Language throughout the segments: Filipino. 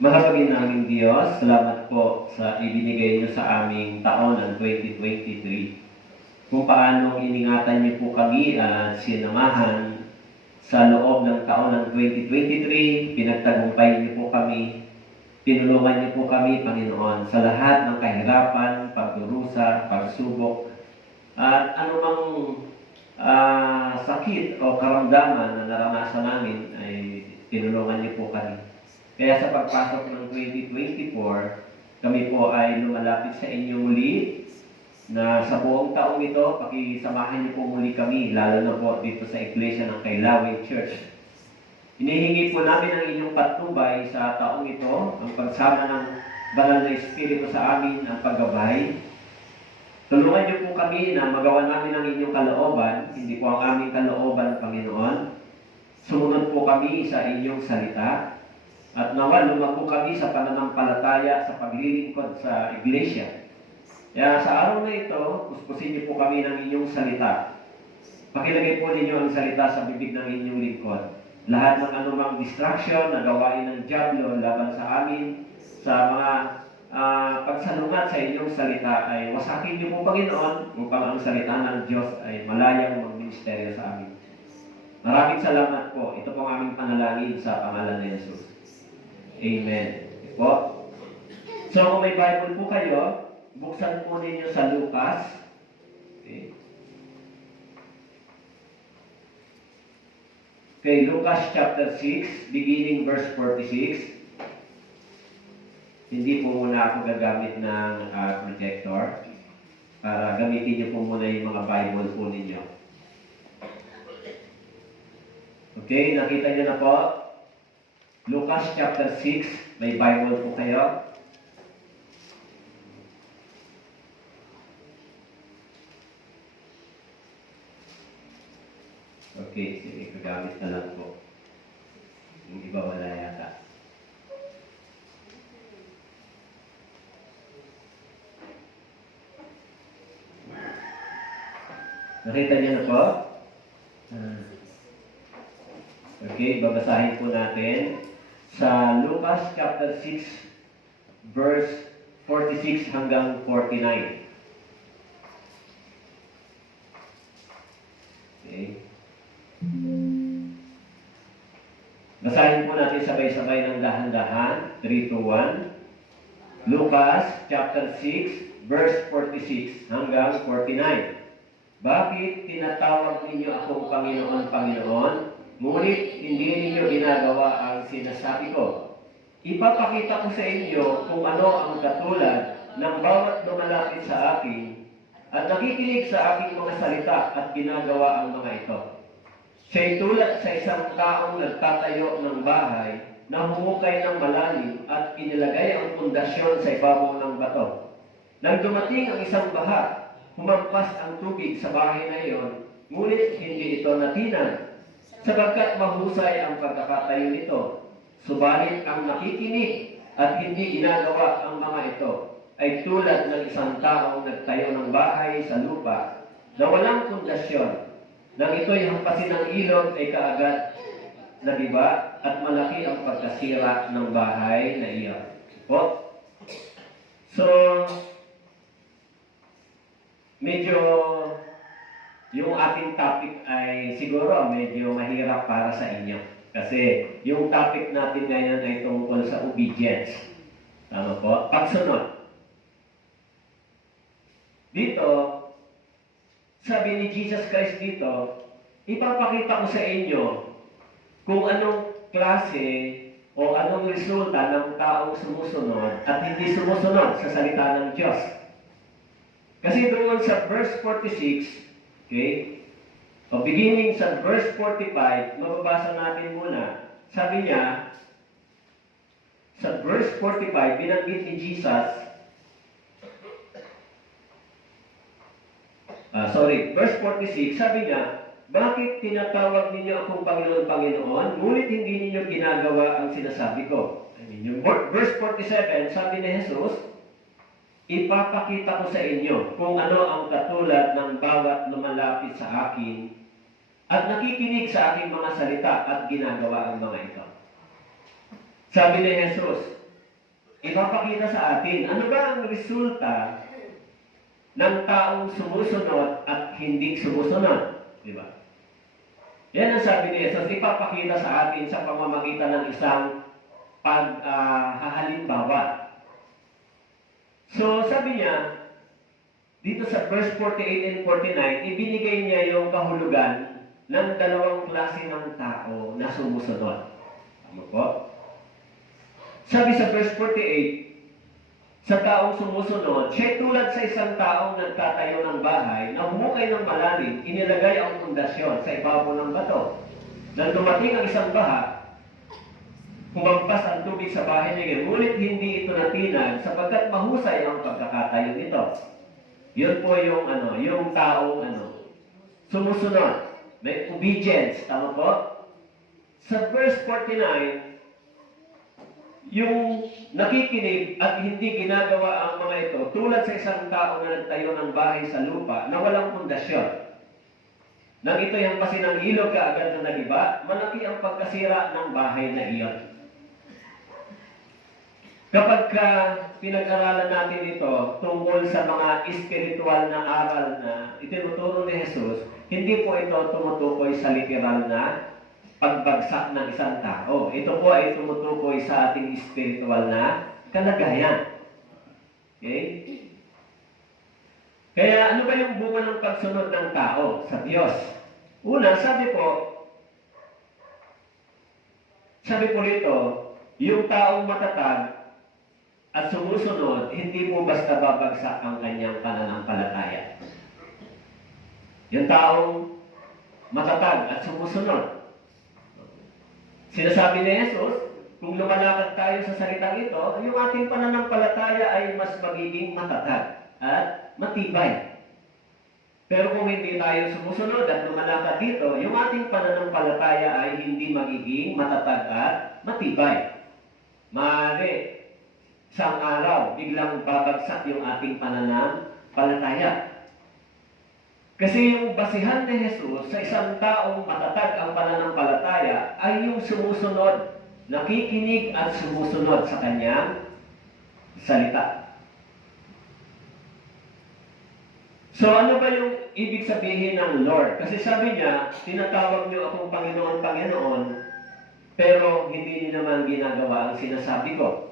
Mahabagin naming Diyos, salamat po sa ibinigay niyo sa aming taon ng 2023. Kung paano iningatan niyo po kami at sinamahan sa loob ng taon ng 2023, pinagtagumpay niyo po kami, tinulungan niyo po kami, Panginoon, sa lahat ng kahirapan, pagdurusa, pagsubok, at anumang sakit o karamdaman na naranasan namin ay tinulungan niyo po kami. Kaya sa pagpasok ng 2024, kami po ay lumalapit sa inyo muli na sa buong taong ito, pakisamahan niyo po muli kami, lalo na po dito sa Iglesia ng Kailawin Church. Hinihingi po namin ang inyong patnubay sa taong ito, ang pagsama ng Banal na Espiritu sa amin, ang paggabay. Tulungan niyo po kami na magawa namin ang inyong kalooban, hindi po ang aming kalooban, Panginoon. Sumunod po kami sa inyong salita. At nawa, lumago kami sa pananampalataya sa paglilingkod sa iglesia. Kaya sa araw na ito, puspusin niyo po kami ng inyong salita. Pakilagay po ninyo ang salita sa bibig ng inyong lingkod. Lahat ng anumang distraction na gawain ng dyablo laban sa amin, sa mga pagsalungat sa inyong salita ay wasakin niyo po, Panginoon, upang ang salita ng Diyos ay malayang magministeryo sa amin. Maraming salamat po. Ito po ang aming panalangin sa pangalan ni Jesus. Amen. Po. So, kung may Bible po kayo, buksan po ninyo sa Lucas. Okay. Okay, Lucas chapter 6, beginning verse 46. Hindi po muna ako gagamit ng projector. Para gamitin niyo po muna yung mga Bible po ninyo. Okay, nakita niyo na po. Lucas chapter 6, may Bible po kayo. Okay, sige, kagamit na lang po. Yung iba wala yata. Nakita niyo na po? Okay, babasahin po natin sa Lucas chapter 6 verse 46 hanggang 49. Okay. Basahin po natin sabay-sabay ng dahan-dahan. 3, 2, 1. Lucas chapter 6 verse 46 hanggang 49. Bakit tinatawag ninyo akong Panginoon, Panginoon? Ngunit hindi ninyo ginagawa ang sinasabi ko. Ipapakita ko sa inyo kung ano ang katulad ng bawat lumalapit sa akin at nakikinig sa aking mga salita at ginagawa ang mga ito. Siya'y tulad sa isang taong nagtatayo ng bahay na humukay ng malalim at inilagay ang pundasyon sa ibabaw ng bato. Nang dumating ang isang baha, humampas ang tubig sa bahay na iyon, ngunit hindi ito natinan. Sapagkat mahusay ang pagkakatayo nito, subalit ang nakikinig at hindi ginagawa ang mga ito ay tulad ng isang taong nagtayo ng bahay sa lupa na walang pundasyon. Nang ito'y hampasin ng ilog ay kaagad nagiba at malaki ang pagkasira ng bahay na iyon. So, medyo yung ating topic ay siguro medyo mahirap para sa inyo. Kasi yung topic natin ngayon ay tungkol sa obedience. Tama po? Pagsunod. Dito, sabi ni Jesus Christ dito, ipapakita ko sa inyo kung anong klase o anong resulta ng taong sumusunod at hindi sumusunod sa salita ng Diyos. Kasi doon sa verse 46, okay, o beginning sa verse 45, mababasa natin muna. Sabi niya, sa verse 45, binanggit ni Jesus, verse 46, sabi niya, bakit tinatawag ninyo akong Panginoon, Panginoon, ngunit hindi ninyo ginagawa ang sinasabi ko? Yung verse 47, sabi ni Jesus, ipapakita ko sa inyo kung ano ang katulad ng bawat lumalapit sa akin at nakikinig sa aking mga salita at ginagawa ang mga ito. Sabi ni Jesus, ipapakita sa atin ano ba ang resulta ng taong sumusunod at hindi sumusunod. Di ba? Yan ang sabi ni Jesus, ipapakita sa atin sa pamamagitan ng isang paghahalimbawa. So, sabi niya, dito sa verse 48 and 49, ibinigay niya yung kahulugan ng dalawang klase ng tao na sumusunod. Tama po? Sabi sa verse 48, sa taong sumusunod, siya tulad sa isang taong nagtatayo ng bahay na humukay ng malalim, inilagay ang pundasyon sa ibabaw ng bato. Nang dumating ang isang baha, humampas ang tubig sa bahay niya, ngunit hindi ito natinag sapagkat mahusay ang pagkakatayo nito. Yun po yung yung taong sumusunod. May obedience, tama po? Sa verse 49, yung nakikinig at hindi ginagawa ang mga ito, tulad sa isang tao na nagtayo ng bahay sa lupa na walang pundasyon. Nang ito'y hampasin ng ilog kaagad na nagiba, malaki ang pagkasira ng bahay na iyon. Kapag pinag-aralan natin ito tungkol sa mga espiritual na aral na itinuturo ni Jesus, hindi po ito tumutukoy sa literal na pagbagsak ng isang tao. Ito po ay tumutukoy sa ating espiritual na kalagayan. Okay? Kaya ano ba yung bunga ng pagsunod ng tao sa Diyos? Una, sabi po rito, yung taong matatag at sumusunod, hindi mo basta babagsak ang kanyang pananampalataya. Yung taong matatag at sumusunod. Sinasabi ni Jesus, kung lumalakad tayo sa salitang ito, yung ating pananampalataya ay mas magiging matatag at matibay. Pero kung hindi tayo sumusunod at lumalakad dito, yung ating pananampalataya ay hindi magiging matatag at matibay. Maaari, isang araw, biglang babagsak yung ating pananampalataya. Kasi yung basihan ni Jesus sa isang taong matatag ang pananampalataya ay yung sumusunod, nakikinig at sumusunod sa kanyang salita. So ano ba yung ibig sabihin ng Lord? Kasi sabi niya, tinatawag niyo akong Panginoon, Panginoon, pero hindi niyo naman ginagawa ang sinasabi ko.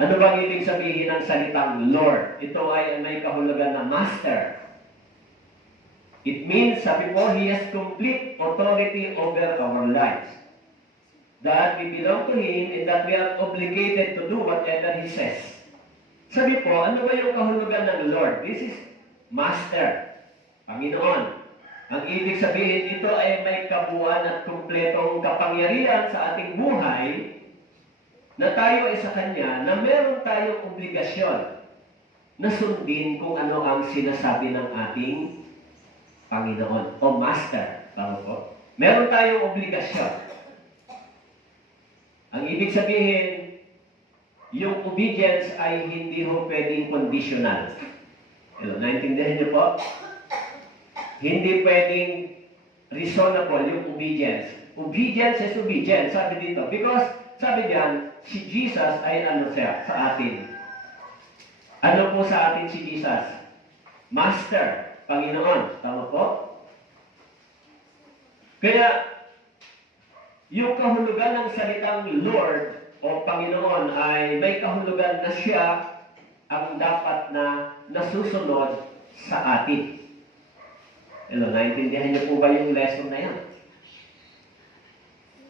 Ano bang ibig sabihin ng salitang Lord? Ito ay may kahulugan na Master. It means, sabi po, He has complete authority over our lives. That we belong to Him and that we are obligated to do whatever He says. Sabi po, ano ba yung kahulugan ng Lord? This is Master, Panginoon. Ang ibig sabihin, ito ay may kabuuan at kumpletong kapangyarihan sa ating buhay na tayo ay sa Kanya, na meron tayong obligasyon na sundin kung ano ang sinasabi ng ating Panginoon o Master. Tama po? Meron tayong obligasyon. Ang ibig sabihin, yung obedience ay hindi ho pwedeng conditional. Hello, naintindihan niyo po? Hindi pwedeng reasonable yung obedience. Obedience is obedience, sabi dito. Because, sabi diyan, si Jesus ay ano siya sa atin? Ano po sa atin si Jesus? Master, Panginoon. Tama po? Kaya, yung kahulugan ng salitang Lord o Panginoon ay may kahulugan na siya ang dapat na nasusunod sa atin. Hello, naintindihan niyo po ba yung lesson na yan?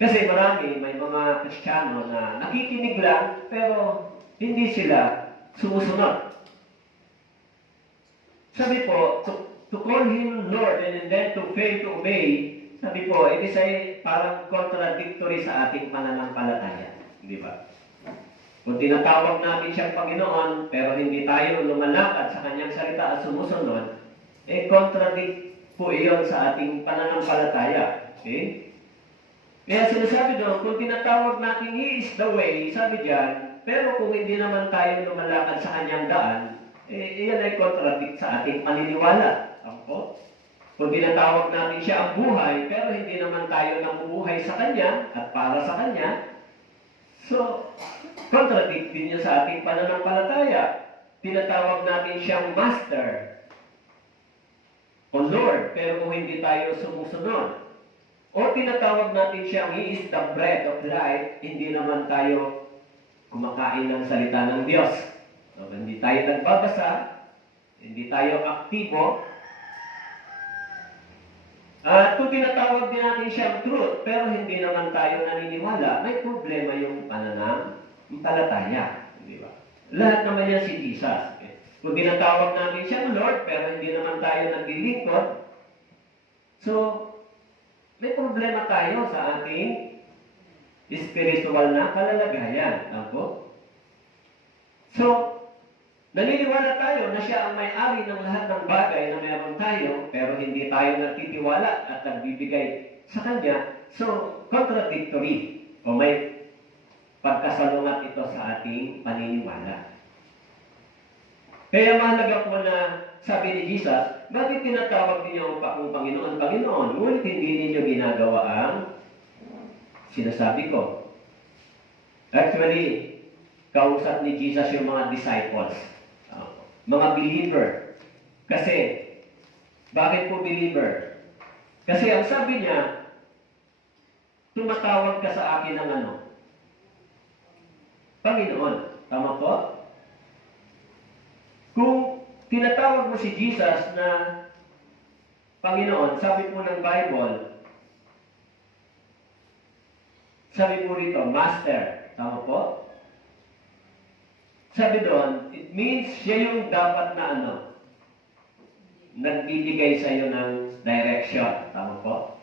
Kasi marami, may mga Kristiyano na nakikinig lang, pero hindi sila sumusunod. Sabi po, to call Him Lord and then to fail to obey, sabi po, it is parang contradictory sa ating pananampalataya. Di ba? Kung tinatawag natin siyang Panginoon, pero hindi tayo lumalakad sa Kanyang salita at sumusunod, contradict po iyon sa ating pananampalataya. Okay? Kaya sinasabi doon, kung tinatawag natin He is the way, sabi diyan, pero kung hindi naman tayo lumalakad sa Kanyang daan, iyan ay contradict sa ating paniniwala. Ako? Kung tinatawag natin siya ang buhay, pero hindi naman tayo namubuhay sa Kanya at para sa Kanya, So, contradict din niya sa ating pananampalataya. Tinatawag natin siyang Master o Lord, pero kung hindi tayo sumusunod. O tinatawag natin siyang He is the bread of life, hindi naman tayo kumakain ng salita ng Diyos. So, hindi tayo nagbabasa, hindi tayo aktibo. At kung tinatawag din natin siyang truth, pero hindi naman tayo naniniwala, may problema yung pananampalataya. Di ba? Lahat naman yan si Jesus. Kung tinatawag natin siyang Lord, pero hindi naman tayo naglilingkod, so, may problema tayo sa ating spiritual na kalalagayan. Ako? So, naniniwala tayo na siya ang may-ari ng lahat ng bagay na meron tayo, pero hindi tayo nagtitiwala at nagbibigay sa Kanya. So, contradictory o may pagkasalungat ito sa ating paniniwala. Kaya mahalaga po na sabi ni Jesus, bakit tinatawag niyo akong Panginoon, Panginoon, ngunit hindi ninyo ginagawa ang sinasabi ko? Actually, kausap ni Jesus yung mga disciples, mga believer. Kasi, bakit po believer? Kasi ang sabi niya, tumatawag ka sa akin ng ano? Panginoon. Tama po? Kung tinatawag mo si Jesus na Panginoon, sabi po ng Bible, sabi po rito, Master. Tama po? Sabi doon, it means siya yung dapat na ano, nagbibigay sa iyo ng direction. Tama po?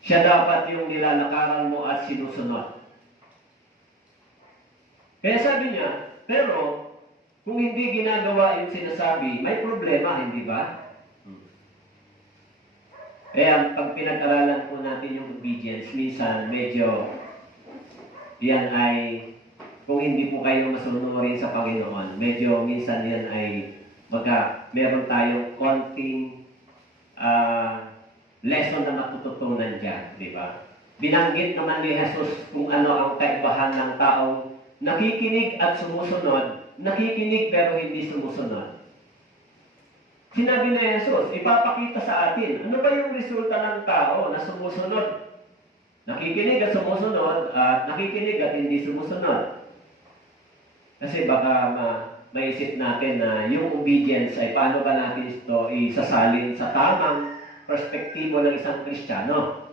Siya dapat yung nilalakaran mo at sinusunod. Kaya sabi niya, pero kung hindi ginagawa yung sinasabi, may problema, hindi ba? Kaya pag pinag-aralan po natin yung obedience, minsan medyo yan ay, kung hindi po kayo masunurin sa Panginoon, medyo minsan yan ay meron tayong konting lesson na matututunan dyan, di ba? Binanggit naman ni Jesus kung ano ang kaibahan ng taong nakikinig at sumusunod, nakikinig pero hindi sumusunod. Sinabi ni Jesus, ipapakita sa atin, ano ba yung resulta ng tao na sumusunod? Nakikinig at sumusunod, at nakikinig at hindi sumusunod. Kasi baka maisip natin na yung obedience ay paano ba natin ito isasalin sa tamang perspektibo ng isang Kristiyano.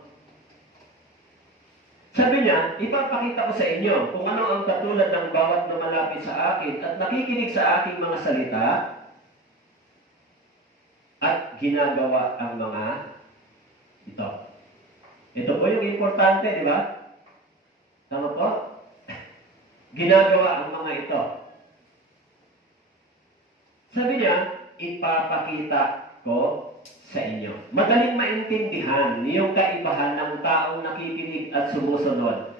Sabi niya, ipapakita ko sa inyo kung ano ang katulad ng bawat lumalapit sa akin at nakikinig sa aking mga salita at ginagawa ang mga ito. Ito po yung importante, di ba? Tama po? Ginagawa ang mga ito. Sabi niya, ipapakita ko sa inyo. Madaling maintindihan yung kaibahan ng taong nakikinig at sumusunod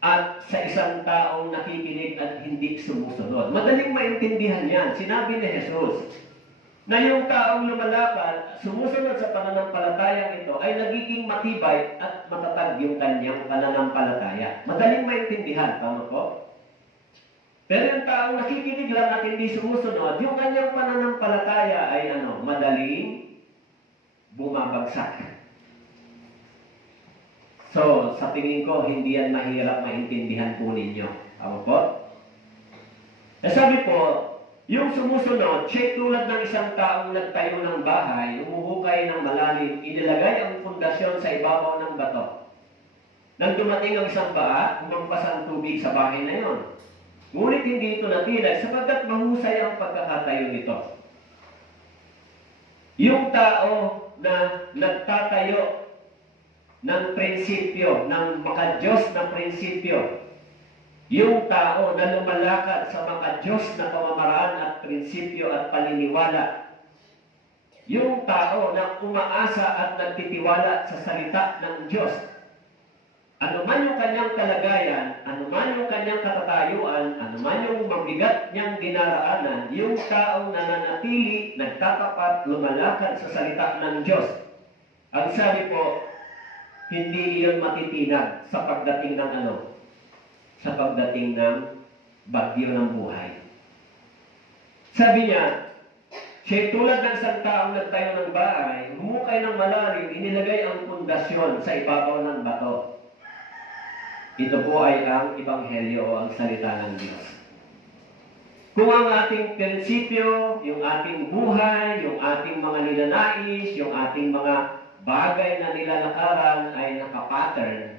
at sa isang taong nakikinig at hindi sumusunod. Madaling maintindihan yan. Sinabi ni Jesus na yung taong lumalakad, sumusunod sa pananampalatayang ito ay nagiging matibay at matatag yung kanyang pananampalataya. Madaling maintindihan. Tama po? Pero yung taong nakikinig lang at hindi sumusunod, yung kanyang pananampalataya ay madaling bumabagsak. So, sa tingin ko, hindi yan mahirap maintindihan po ninyo. Tama po? Sabi po, yung sumusunod, siya tulad ng isang taong nagtayo ng bahay, umuhukay ng malalim, inilagay ang pundasyon sa ibabaw ng bato. Nang dumating ang isang baa, umampas ang tubig sa bahay na yon. Ngunit hindi ito natinag sapagkat mahusay ang pagkakatayo nito. Yung tao na nagtatayo ng prinsipyo, ng maka-Diyos na prinsipyo, yung tao na lumalakad sa maka-Diyos na pamamaraan at prinsipyo at paniniwala, yung tao na umaasa at nagtitiwala sa salita ng Diyos, anuman yung kanyang kalagayan, anuman yung kanyang katatayuan, anuman yung mabigat niyang dinaraanan, yung taong nananatili, nagtatapat, lumalakad sa salita ng Diyos. Ang sabi po, hindi iyon matitinag sa pagdating ng sa pagdating ng bagyo ng buhay. Sabi niya, siya tulad ng isang taong nagtayo ng bahay, humukay ng malalim, inilagay ang pundasyon sa ibabaw ng bato. Ito po ay ang Ebanghelyo o ang salita ng Diyos. Kung ang ating prinsipyo, yung ating buhay, yung ating mga nilanais, yung ating mga bagay na nilalakaran ay nakapattern,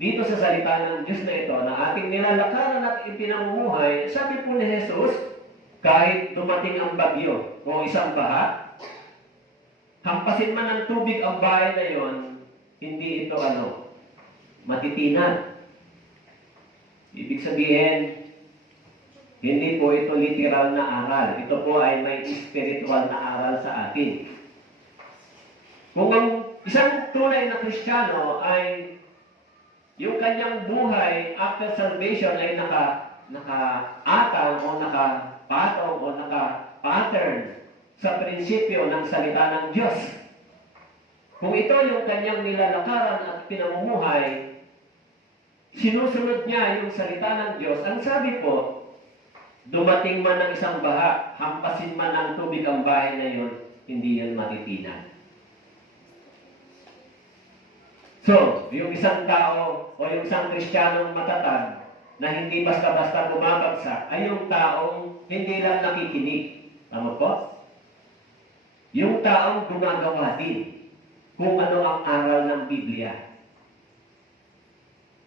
dito sa salita ng Diyos na ito, na ating nilalakaran at ipinamumuhay, sabi po ni Jesus, kahit dumating ang bagyo o isang baha, hampasin man ng tubig ang bahay na yon, hindi ito matitinan. Ibig sabihin, hindi po ito literal na aral. Ito po ay may spiritual na aral sa atin. Kung ang isang tunay na Kristiyano ay yung kanyang buhay after salvation ay naka-ataw o nakapatong o naka-pattern sa prinsipyo ng salita ng Diyos. Kung ito yung kanyang nilalakaran at pinamumuhay, sinusunod niya yung salita ng Diyos, ang sabi po, dumating man ng isang baha, hampasin man ng tubig ang bahay na yun, hindi yun matitinan. So, yung isang tao o yung isang Kristiyanong matatag na hindi basta-basta bumabagsak ay yung taong hindi lang nakikinig. Tama po? Yung taong gumagawa din kung ano ang aral ng Biblia.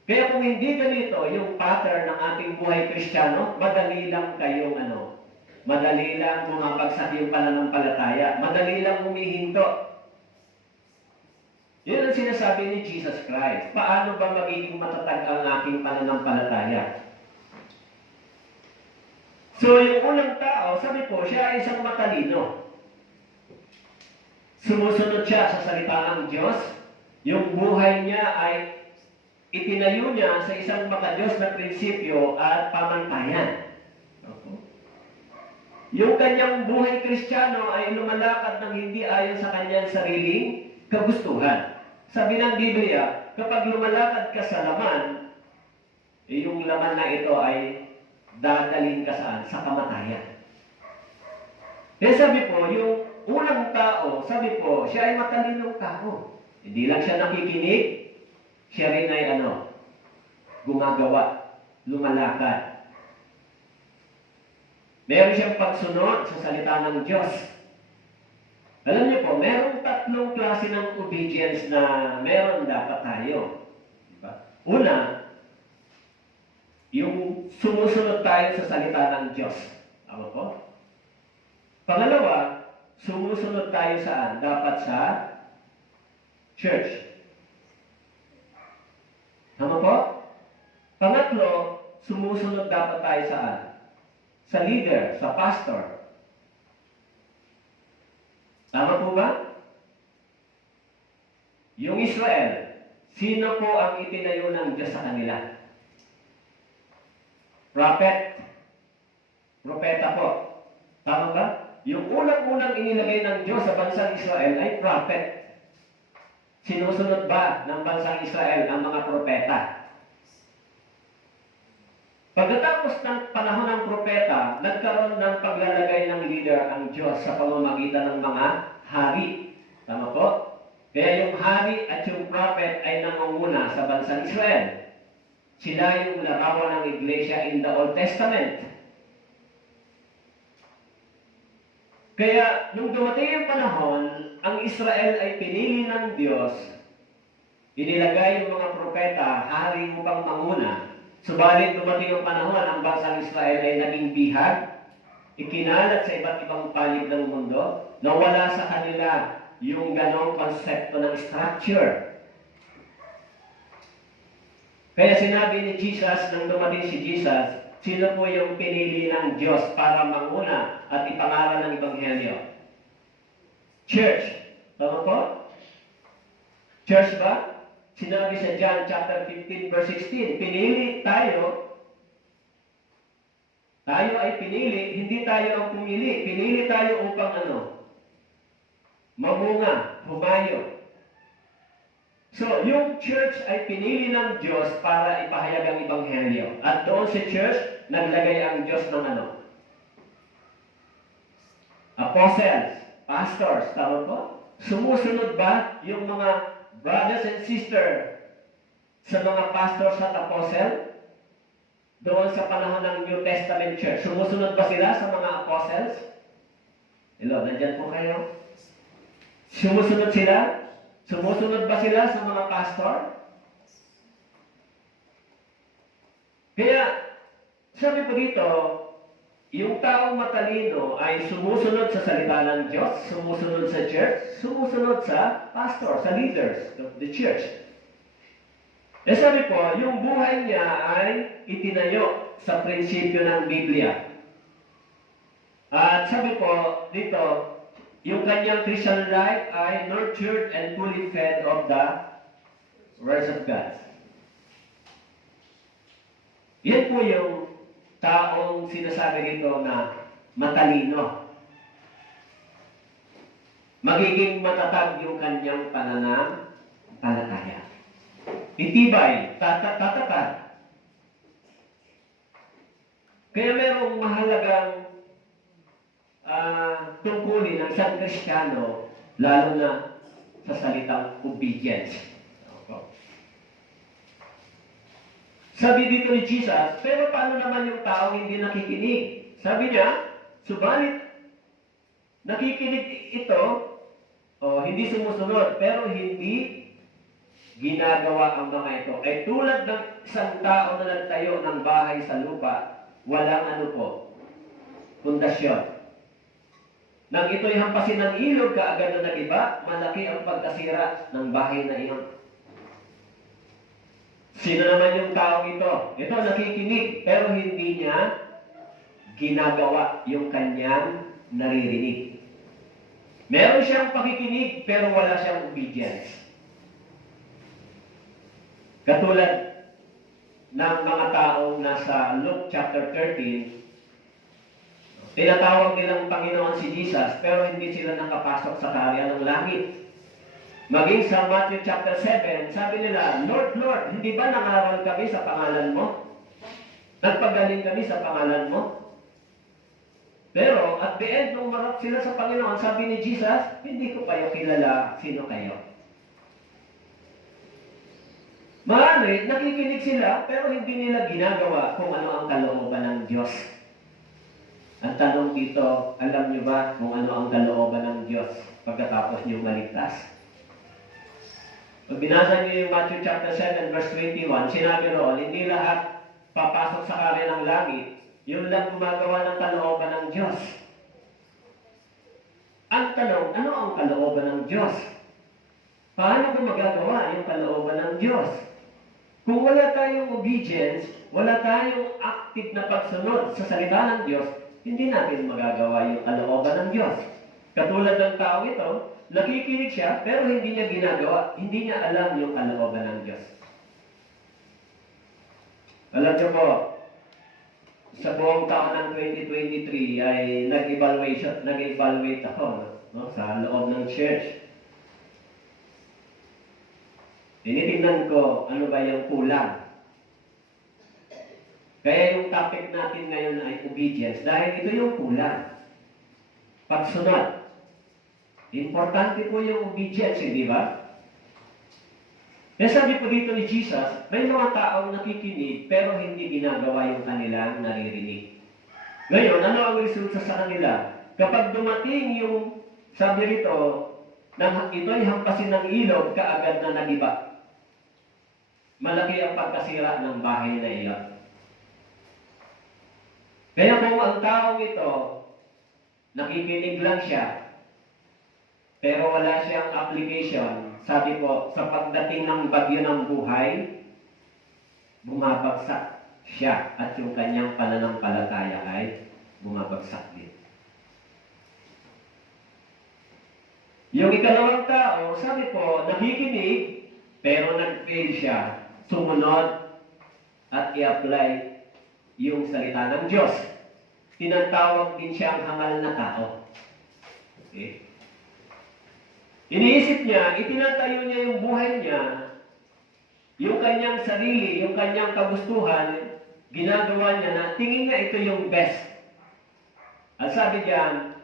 Kaya kung hindi ganito yung pattern ng ating buhay Kristiyano, madali lang kayong madali lang bumabagsak yung pananampalataya, madali lang humihinto. Yun ang sinasabi ni Jesus Christ. Paano ba magiging matatag ang aking pananampalataya? So, yung unang tao, sabi po, siya ay isang matalino. Sumusunod siya sa salita ng Diyos. Yung buhay niya ay itinayo niya sa isang makadiyos na prinsipyo at pamantayan. Yung kanyang buhay Kristiyano ay lumalakad ng hindi ayon sa kanyang sariling kagustuhan. Sabi ng Biblia, kapag lumalakad ka sa laman, yung laman na ito ay dadalhin ka saan? Sa kamatayan. Kaya sabi po, yung unang tao, sabi po, siya ay matalinong tao. Hindi lang siya nakikinig, siya rin ay gumagawa, lumalakad. Meron siyang pagsunod sa salita ng Diyos. Alam niyo po, merong tatlong klase ng obedience na meron dapat tayo. Diba? Una, yung sumusunod tayo sa salita ng Diyos. Tama po? Pangalawa, sumusunod tayo saan? Dapat sa church. Tama po? Pangatlo, sumusunod dapat tayo saan? Sa leader, sa pastor. Tama po ba? Yung Israel, sino po ang itinayo ng Diyos sa kanila? Prophet. Propeta po. Tama ba? Yung unang-unang inilagay ng Diyos sa bansang Israel ay prophet. Sinusunod ba ng bansang Israel ang mga propeta? Pagkatapos ng panahon ng propeta, nagkaroon ng paglalagay ng leader ang Diyos sa pamamagitan ng mga hari. Tama po? Kaya yung hari at yung prophet ay nangunguna sa bansang Israel. Sila yung larawan ng iglesia in the Old Testament. Kaya, nung dumating yung panahon, ang Israel ay pinili ng Diyos, inilagay yung mga propeta, hari upang manguna. Subalit dumating ang panahon, ang bansang Israel ay naging bihag, ikinalat sa iba't ibang panig ng mundo, nawala sa kanila yung ganong konsepto ng structure. Kaya sinabi ni Jesus, nang dumating si Jesus, sino po yung pinili ng Diyos para manguna at ipangaral ng Ebanghelyo? Church. Tama po? Church ba? Sinabi sa John chapter 15 verse 16, pinili tayo. Tayo ay pinili, hindi tayo ang pumili. Pinili tayo upang mamunga, humayo. So, yung church ay pinili ng Diyos para ipahayag ang Ebanghelyo. At doon sa church, naglagay ang Diyos ng ano? Apostles, pastors, tama po? Sumusunod ba yung mga brothers and sisters sa mga pastors at apostle? Doon sa panahon ng New Testament Church, sumusunod ba sila sa mga apostles? Hello, nandyan po kayo? Sumusunod sila? Sumusunod ba sila sa mga pastor? Kaya, sabi po dito, yung taong matalino ay sumusunod sa salita ng Diyos, sumusunod sa church, sumusunod sa pastor, sa leaders of the church. Eh sabi po, yung buhay niya ay itinayo sa prinsipyo ng Biblia. At sabi po dito, yung kanyang Christian life ay nurtured and fully fed of the words of God. Yan po yung taong sinasabi dito na matalino. Magiging matatag yung kanyang pananampalataya. Itibay, tatatag. Kaya merong mahalagang tungkulin ng isang Kristiyano, lalo na sa salitang obedience. Sabi dito ni Jesus, pero paano naman yung tao hindi nakikinig? Sabi niya, subalit, nakikinig ito, hindi sumusunod, pero hindi ginagawa ang mga ito. Ay tulad ng isang tao na nagtayo ng bahay sa lupa, walang pundasyon. Nang ito'y hampasin ng ilog, kaagad na nagiba, malaki ang pagkasira ng bahay na iyon. Sino naman yung taong ito? Ito nakikinig, pero hindi niya ginagawa yung kanyang naririnig. Meron siyang pakikinig, pero wala siyang obedience. Katulad ng mga taong nasa Luke chapter 13, tinatawag nilang Panginoon si Jesus, pero hindi sila nakapasok sa kaharian ng langit. Maging sa Matthew chapter 7, sabi nila, Lord, Lord, hindi ba nangaral kami sa pangalan mo? Nagpagaling kami sa pangalan mo? Pero at the end, nung marap sila sa Panginoon, sabi ni Jesus, hindi ko kayo kilala, sino kayo? Maaari, nakikinig sila, pero hindi nila ginagawa kung ano ang kalooban ng Diyos. Ang tanong dito, alam niyo ba kung ano ang kalooban ng Diyos pagkatapos niyo maligtas? Pag binasa niyo yung Matthew chapter 7 verse 21, sinabi roon, hindi lahat papasok sa kaharian ng langit, yun lang gumagawa ng kalooban ng Diyos. Ang tanong, ano ang kalooban ng Diyos? Paano ko magagawa yung kalooban ng Diyos? Kung wala tayong obedience, wala tayong active na pagsunod sa salita ng Diyos, hindi natin magagawa yung kalooban ng Diyos. Katulad ng tao ito, nakikinig siya, pero hindi niya ginagawa, hindi niya alam yung kalooban ng Diyos. Alam niyo po, sa buong taon ng 2023 ay nag-evaluate ako sa loob ng church. Tinitingnan ko ano ba yung kulang. Kaya yung topic natin ngayon ay obedience dahil ito yung kulang. Pagsunod. Importante po yung obedience, di ba? Kaya sabi po dito ni Jesus, may mga taong nakikinig pero hindi ginagawa yung kanilang naririnig. Ngayon, ano ang resulta sa kanila? Kapag dumating yung, sabi rito, ito'y hampasin ng ilog, kaagad na nagiba. Malaki ang pagkasira ng bahay na iyon. Kaya kung ang taong ito, nakikinig lang siya, pero wala siyang application, sabi po, sa pagdating ng bagyo ng buhay, bumabagsak siya at yung kanyang pananampalataya ay bumabagsak din. Yung ikalawang tao, sabi po, nakikinig, pero nag-fail siya, sumunod at i-apply yung salita ng Diyos. Tinatawag din siyang hangal na tao. Okay? Iniisip niya, itinatayo niya yung buhay niya yung kanyang sarili, yung kanyang kagustuhan, ginagawa niya na tingin niya ito yung best. At sabi diyan,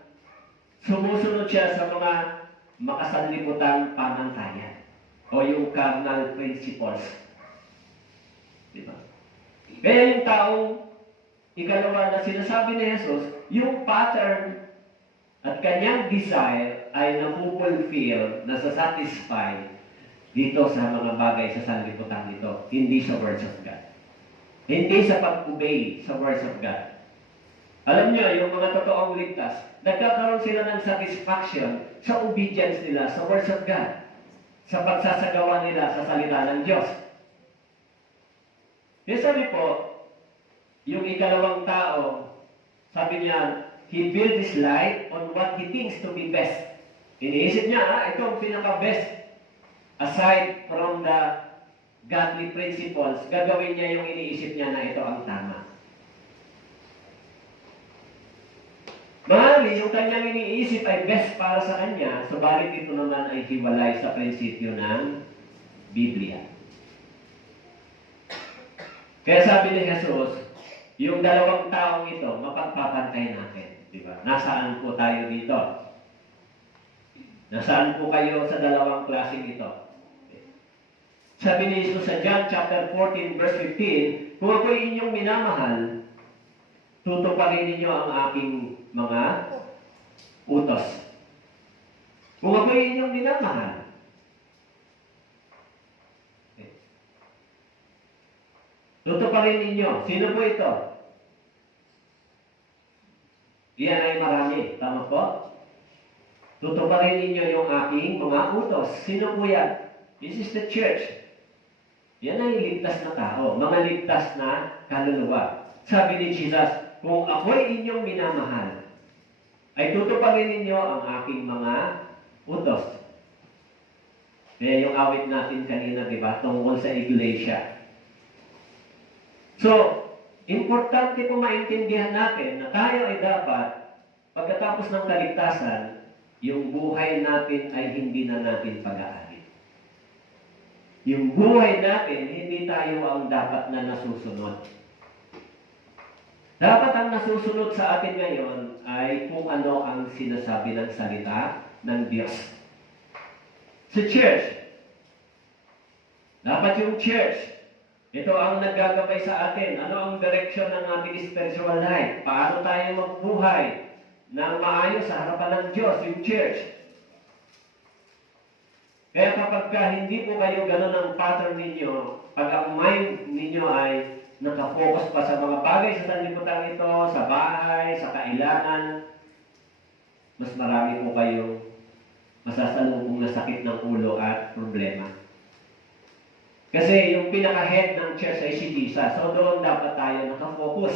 sumusunod siya sa mga makasanlibutang pamantayan o yung carnal principles. Diba? Kaya yung taong ikalawa na sinasabi ni Jesus, yung pattern at kanyang desire ay napupulfill, nasasatisfy dito sa mga bagay sa sanlibutan nito, hindi sa words of God. Hindi sa pag-obey sa words of God. Alam niyo, yung mga totoong ligtas, nagkakaroon sila ng satisfaction sa obedience nila sa words of God, sa pagsasagawa nila sa salita ng Diyos. Kaya sabi po, yung ikalawang tao, sabi niya, he built his life on what he thinks to be best. Iniisip niya, ito ang pinaka-best. Aside from the godly principles, gagawin niya yung iniisip niya na ito ang tama. Mahali, yung kanyang iniisip ay best para sa kanya, subalit ito naman ay hiwalay sa prinsipyo ng Biblia. Kaya sabi ni Jesus, yung dalawang taong ito, mapagpapantay natin. Diba? Nasaan po tayo dito? Nasaan po kayo sa dalawang klaseng ito? Sabi ni Jesus sa John chapter 14 verse 15, kung ako'y inyong minamahal, tutuparin ninyo ang aking mga utos. Kung ako'y inyong minamahal, tutuparin ninyo. Sino po ito? Iyan ay marami. Tama po? Tutuparin ninyo yung aking mga utos. Sino po yan? This is the church. Yan ay ligtas na tao. Mga ligtas na kaluluwa. Sabi ni Jesus, kung ako'y inyong minamahal, ay tutuparin ninyo ang aking mga utos. Kaya yung awit natin kanina, di ba? Tungkol sa iglesia. So, importante po maintindihan natin na tayo ay dapat, pagkatapos ng kaligtasan, yung buhay natin ay hindi na natin pag-aalin. Yung buhay natin, hindi tayo ang dapat na nasusunod. Dapat ang nasusunod sa atin ngayon ay kung ano ang sinasabi ng salita ng Diyos. Sa church, dapat yung church, ito ang naggagabay sa atin. Ano ang direksyon ng ating spiritual life? Paano tayo magbuhay ng maayos sa harapan ng Diyos, yung church? Kaya kapag hindi po kayo ganun ang pattern ninyo, pag ang mind ninyo ay nakafocus pa sa mga bagay sa sanlibutan ito, sa bahay, sa kailangan, mas marami po kayong masasalubong na sakit ng ulo at problema. Kasi yung pinaka-head ng church ay si Jesus. So doon dapat tayo nakafocus.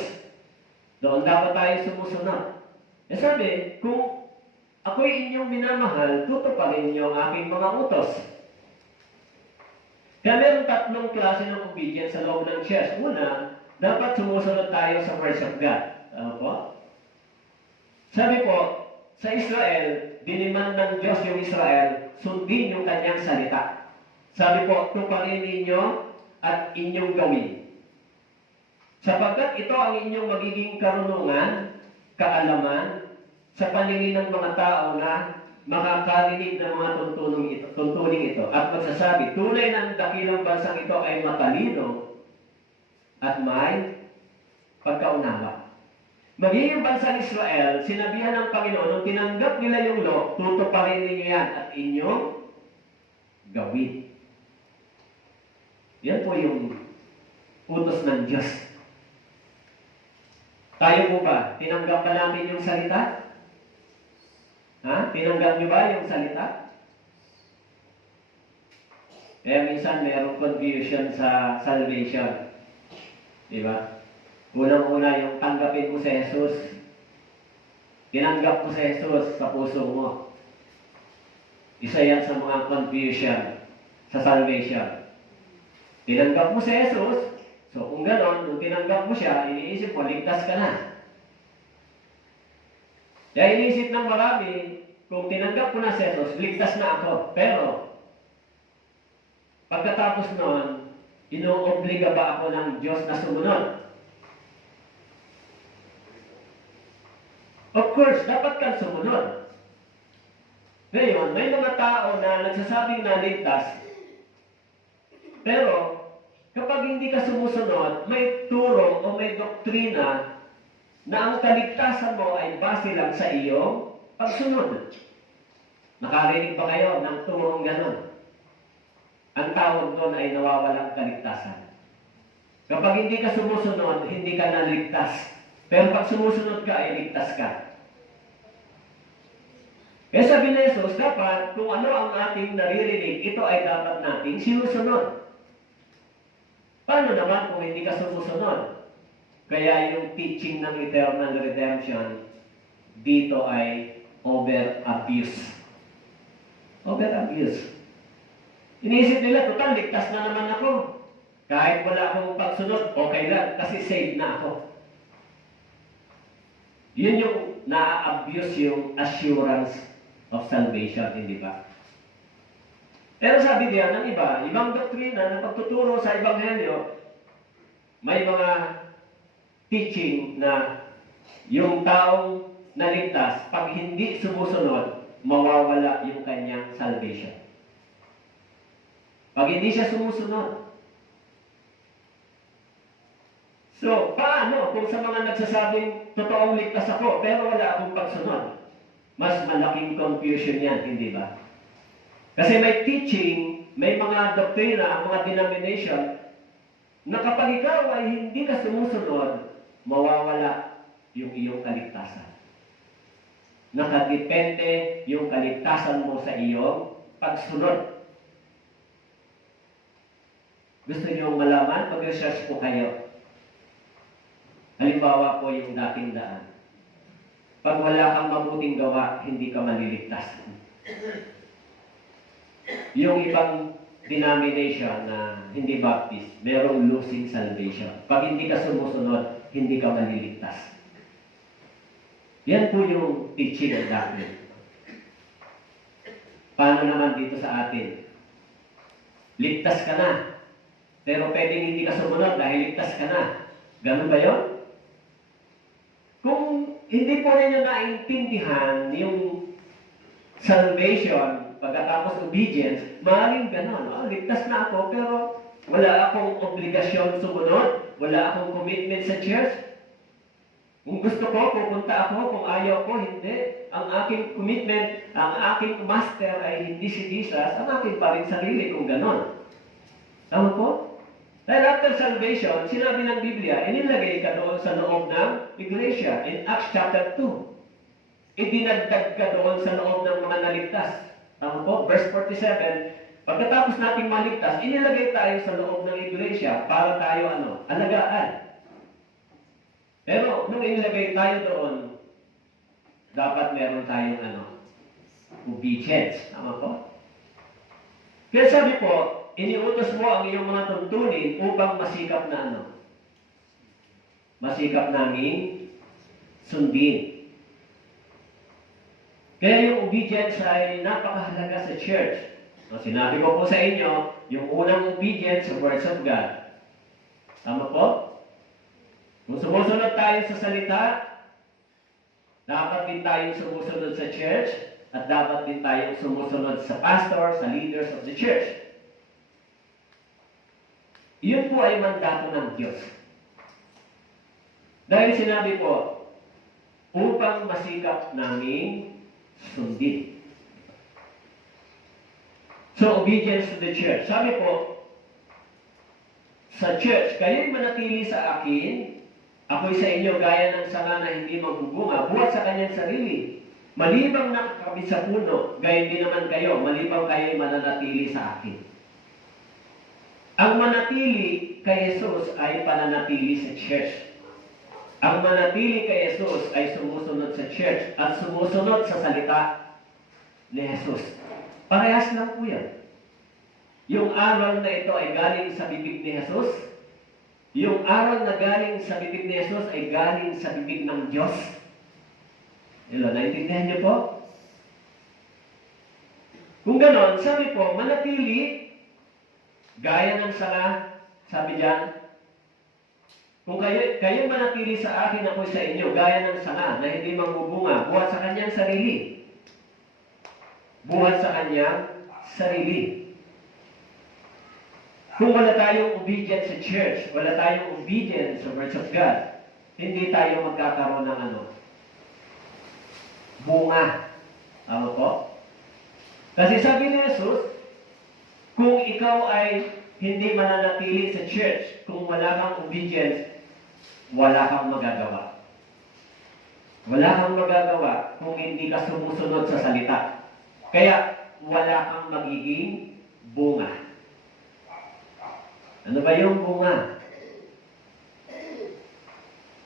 Doon dapat tayo sumusunod. E sabi, kung ako'y inyong minamahal, tutuparin niyo ang aking mga utos. Kaya meron tatlong klase ng obedience sa loob ng church. Una, dapat sumusunod tayo sa words of God. Ano po? Sabi po, sa Israel, diniman ng Diyos yung Israel, sundin yung kanyang salita. Sabi po, tuparin ninyo at inyong gawin. Sapagkat ito ang inyong magiging karunungan, kaalaman, sa paningin ng mga tao na makakarinig ng mga tuntuning ito. At magsasabi, tunay ng dakilang bansang ito ay matalino at may pagkaunawa. Magiging bansang Israel, sinabihan ng Panginoon, nung tinanggap nila yung law, tutuparin ninyo yan at inyong gawin. Yan po yung utos ng Diyos. Tayo po ba? Tinanggap ba namin yung salita? Ha? Tinanggap niyo ba yung salita? Kaya minsan mayroong confusion sa salvation. Diba? Unang-una yung tanggapin mo si Jesus. Tinanggap mo si Jesus sa puso mo. Isa yan sa mga confusion sa salvation. Tinanggap mo si Jesus, so kung gano'n, nung tinanggap mo siya, iniisip mo, ligtas ka na. Kaya iniisip ng marami, kung tinanggap ko na si Jesus, ligtas na ako. Pero, pagkatapos noon, Inoobliga ba ako ng Diyos na sumunod? Of course, dapat kang sumunod. Ngayon, may mga tao na nagsasabing naligtas, pero kapag hindi ka sumusunod, may turo o may doktrina na ang kaligtasan mo ay base lang sa iyong pagsunod. Nakarinig ba kayo ng turong ganon? Ang tawag doon ay nawawalang kaligtasan. Kapag hindi ka sumusunod, hindi ka naligtas. Pero pag sumusunod ka, ay ligtas ka. Kaya sabi ni Jesus, dapat kung ano ang ating naririnig, ito ay dapat nating sinusunod. Paano naman kung hindi ka sumusunod? Kaya yung teaching ng eternal redemption, dito ay over-abuse. Over-abuse. Iniisip nila, total, ligtas na naman ako. Kahit wala akong pagsunod, okay lang, kasi saved na ako. Yun yung na-abuse yung assurance of salvation, hindi ba? Pero sabi diyan ng iba, ibang doktrina na pagtuturo sa Ebanghelyo, may mga teaching na yung taong naligtas, pag hindi sumusunod, mawawala yung kanyang salvation. Pag hindi siya sumusunod. So, paano kung sa mga nagsasabing totoong ligtas ako, pero wala akong pagsunod? Mas malaking confusion yan, hindi ba? Kasi may teaching, may mga doktrina, mga denomination, na kapag ikaw ay hindi ka sumusunod, mawawala yung iyong kaligtasan. Nakadepende yung kaligtasan mo sa iyong pagsunod. Gusto niyo malaman? Mag-research po kayo. Halimbawa po yung dating daan. Pag wala kang mabuting gawa, hindi ka maliligtas. Yung ibang denomination na hindi Baptist, merong losing salvation. Pag hindi ka sumusunod, hindi ka maliligtas. Yan po yung teaching ng doctrine. Paano naman dito sa atin? Ligtas ka na. Pero pwedeng hindi ka sumunod dahil ligtas ka na. Ganun ba yun? Kung hindi po ninyo naintindihan yung salvation, pagkatapos obedience, maaaring gano'n. No? Ligtas na ako, pero wala akong obligasyon sumunod, wala akong commitment sa church. Kung gusto ko, pupunta ako. Kung ayaw ko, hindi. Ang aking commitment, ang aking master ay hindi si Jesus, ang aking pa rin sarili kung gano'n. Tama po? Dahil after salvation, sinabi ng Biblia, inilagay ka doon sa loob ng iglesia in Acts chapter 2. Idinagdag ka doon sa loob ng mga naligtas. Tama po? Verse 47, pagkatapos nating maligtas, inilagay tayo sa loob ng iglesia para tayo alagaan. Pero nung inilagay tayo doon, dapat meron tayong obedience. Tama po? Kaya sabi po, iniutos mo ang iyong mga tuntunin upang masikap na masikap namin sundin. Kaya yung obedience ay napakahalaga sa church. So, sinabi ko po sa inyo, yung unang obedience sa words of God. Tama po? Kung sumusunod tayo sa salita, dapat din tayong sumusunod sa church at dapat din tayong sumusunod sa pastor, sa leaders of the church. Yun po ay mandato ng Diyos. Dahil sinabi po, upang masikap namin sundin. So, obedience to the church. Sabi po, sa church, kayo'y manatili sa akin, ako'y sa inyo gaya ng sanga na hindi magbubunga, buhat sa kanyang sarili. Malibang nakakabit sa puno, gayon din naman kayo, malibang kayo'y mananatili sa akin. Ang manatili kay Jesus ay pananatili sa church. Ang manatili kay Jesus ay sumusunod sa church at sumusunod sa salita ni Jesus. Parehas lang po yan. Yung aral na ito ay galing sa bibig ni Jesus. Yung aral na galing sa bibig ni Jesus ay galing sa bibig ng Diyos. Hello, naintindihan niyo po? Kung ganon, sabi po, manatili gaya ng sanga Sabi diyan, kung kayo manatili sa akin, ako'y sa inyo, gaya ng sanga na hindi mangbubunga, buhat sa kanyang sarili. Buhat sa kanyang sarili. Kung wala tayong obedience sa church, wala tayong obedience sa words of God, hindi tayo magkakaroon ng bunga. Ano po? Kasi sabi ni Jesus, kung ikaw ay hindi mananatili sa church, kung wala kang obedience, wala kang magagawa. Wala kang magagawa kung hindi ka sumusunod sa salita. Kaya, wala kang magiging bunga. Ano ba yung bunga?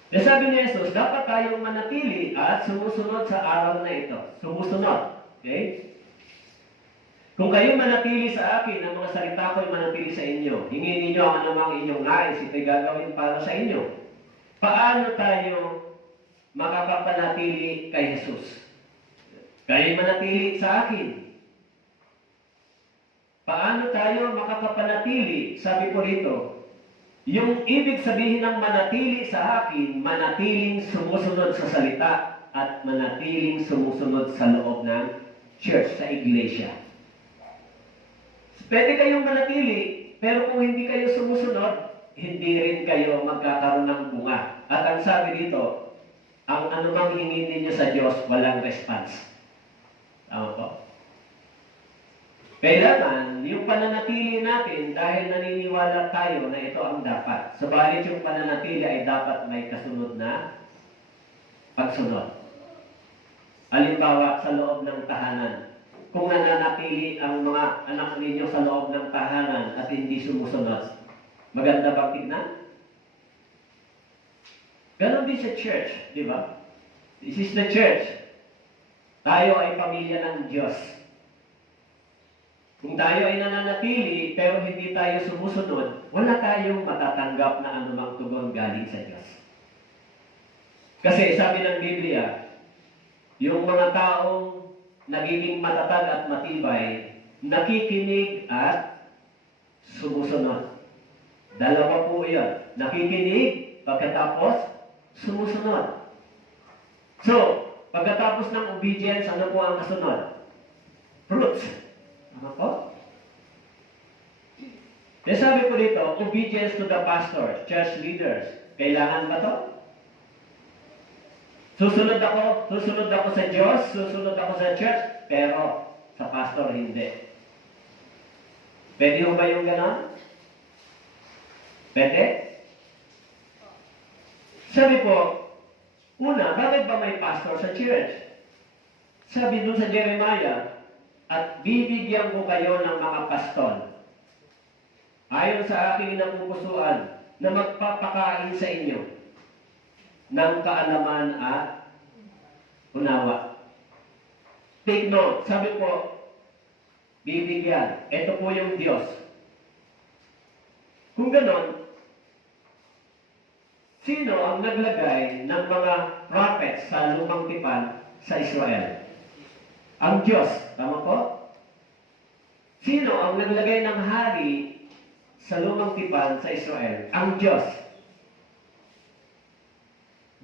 E sabi ni Jesus, dapat tayong manatili at sumusunod sa aral na ito. Sumusunod. Okay? Kung kayo manatili sa akin, ang mga salita ko ay manatili sa inyo. Hingin ninyo ang anumang inyong nais, ito'y gagawin para sa inyo. Paano tayo makakapanatili kay Jesus? Kayo manatili sa akin. Paano tayo makakapanatili? Sabi ko rito, yung ibig sabihin ng manatili sa akin, manatiling sumusunod sa salita at manatiling sumusunod sa loob ng church, sa iglesia. Pwede kayong manatili, pero kung hindi kayo sumusunod, hindi rin kayo magkakaroon ng bunga. At ang sabi dito, ang anumang hingin ninyo sa Diyos, walang response. Tama po? Kailangan, yung pananatili natin, dahil naniniwala tayo na ito ang dapat. Subalit yung pananatili ay dapat may kasunod na pagsunod. Halimbawa, sa loob ng tahanan. Kung nananatili ang mga anak ninyo sa loob ng tahanan at hindi sumusunod, maganda bang tignan? Ganon din sa church, di ba? This is the church. Tayo ay pamilya ng Diyos. Kung tayo ay nananatili pero hindi tayo sumusunod, wala tayong matatanggap na anumang tugon galing sa Diyos. Kasi sabi ng Biblia, yung mga taong nagiging matatag at matibay, nakikinig at sumusunod. Dalawa po yan. Nakikinig, pagkatapos sumusunod. So, pagkatapos ng obedience, ano po ang kasunod? Fruits. Ano po? E sabi po dito, obedience to the pastor, church leaders. Kailangan ba to? Susunod ako sa Diyos, susunod ako sa church, pero sa pastor hindi. Pwede mo ba yung ganon? Pwede? Sabi po, una, bakit ba may pastor sa church? Sabi dun sa Jeremiah, at bibigyan ko kayo ng mga pastor. Ayon sa aking napupusuan, na magpapakain sa inyo ng kaalaman at unawa. Take note, sabi po, bibigyan. Ito po yung Diyos. Kung ganon, sino ang naglagay ng mga prophets sa lumang tipan sa Israel? Ang Diyos. Tama po? Sino ang naglagay ng hari sa lumang tipan sa Israel? Ang Diyos.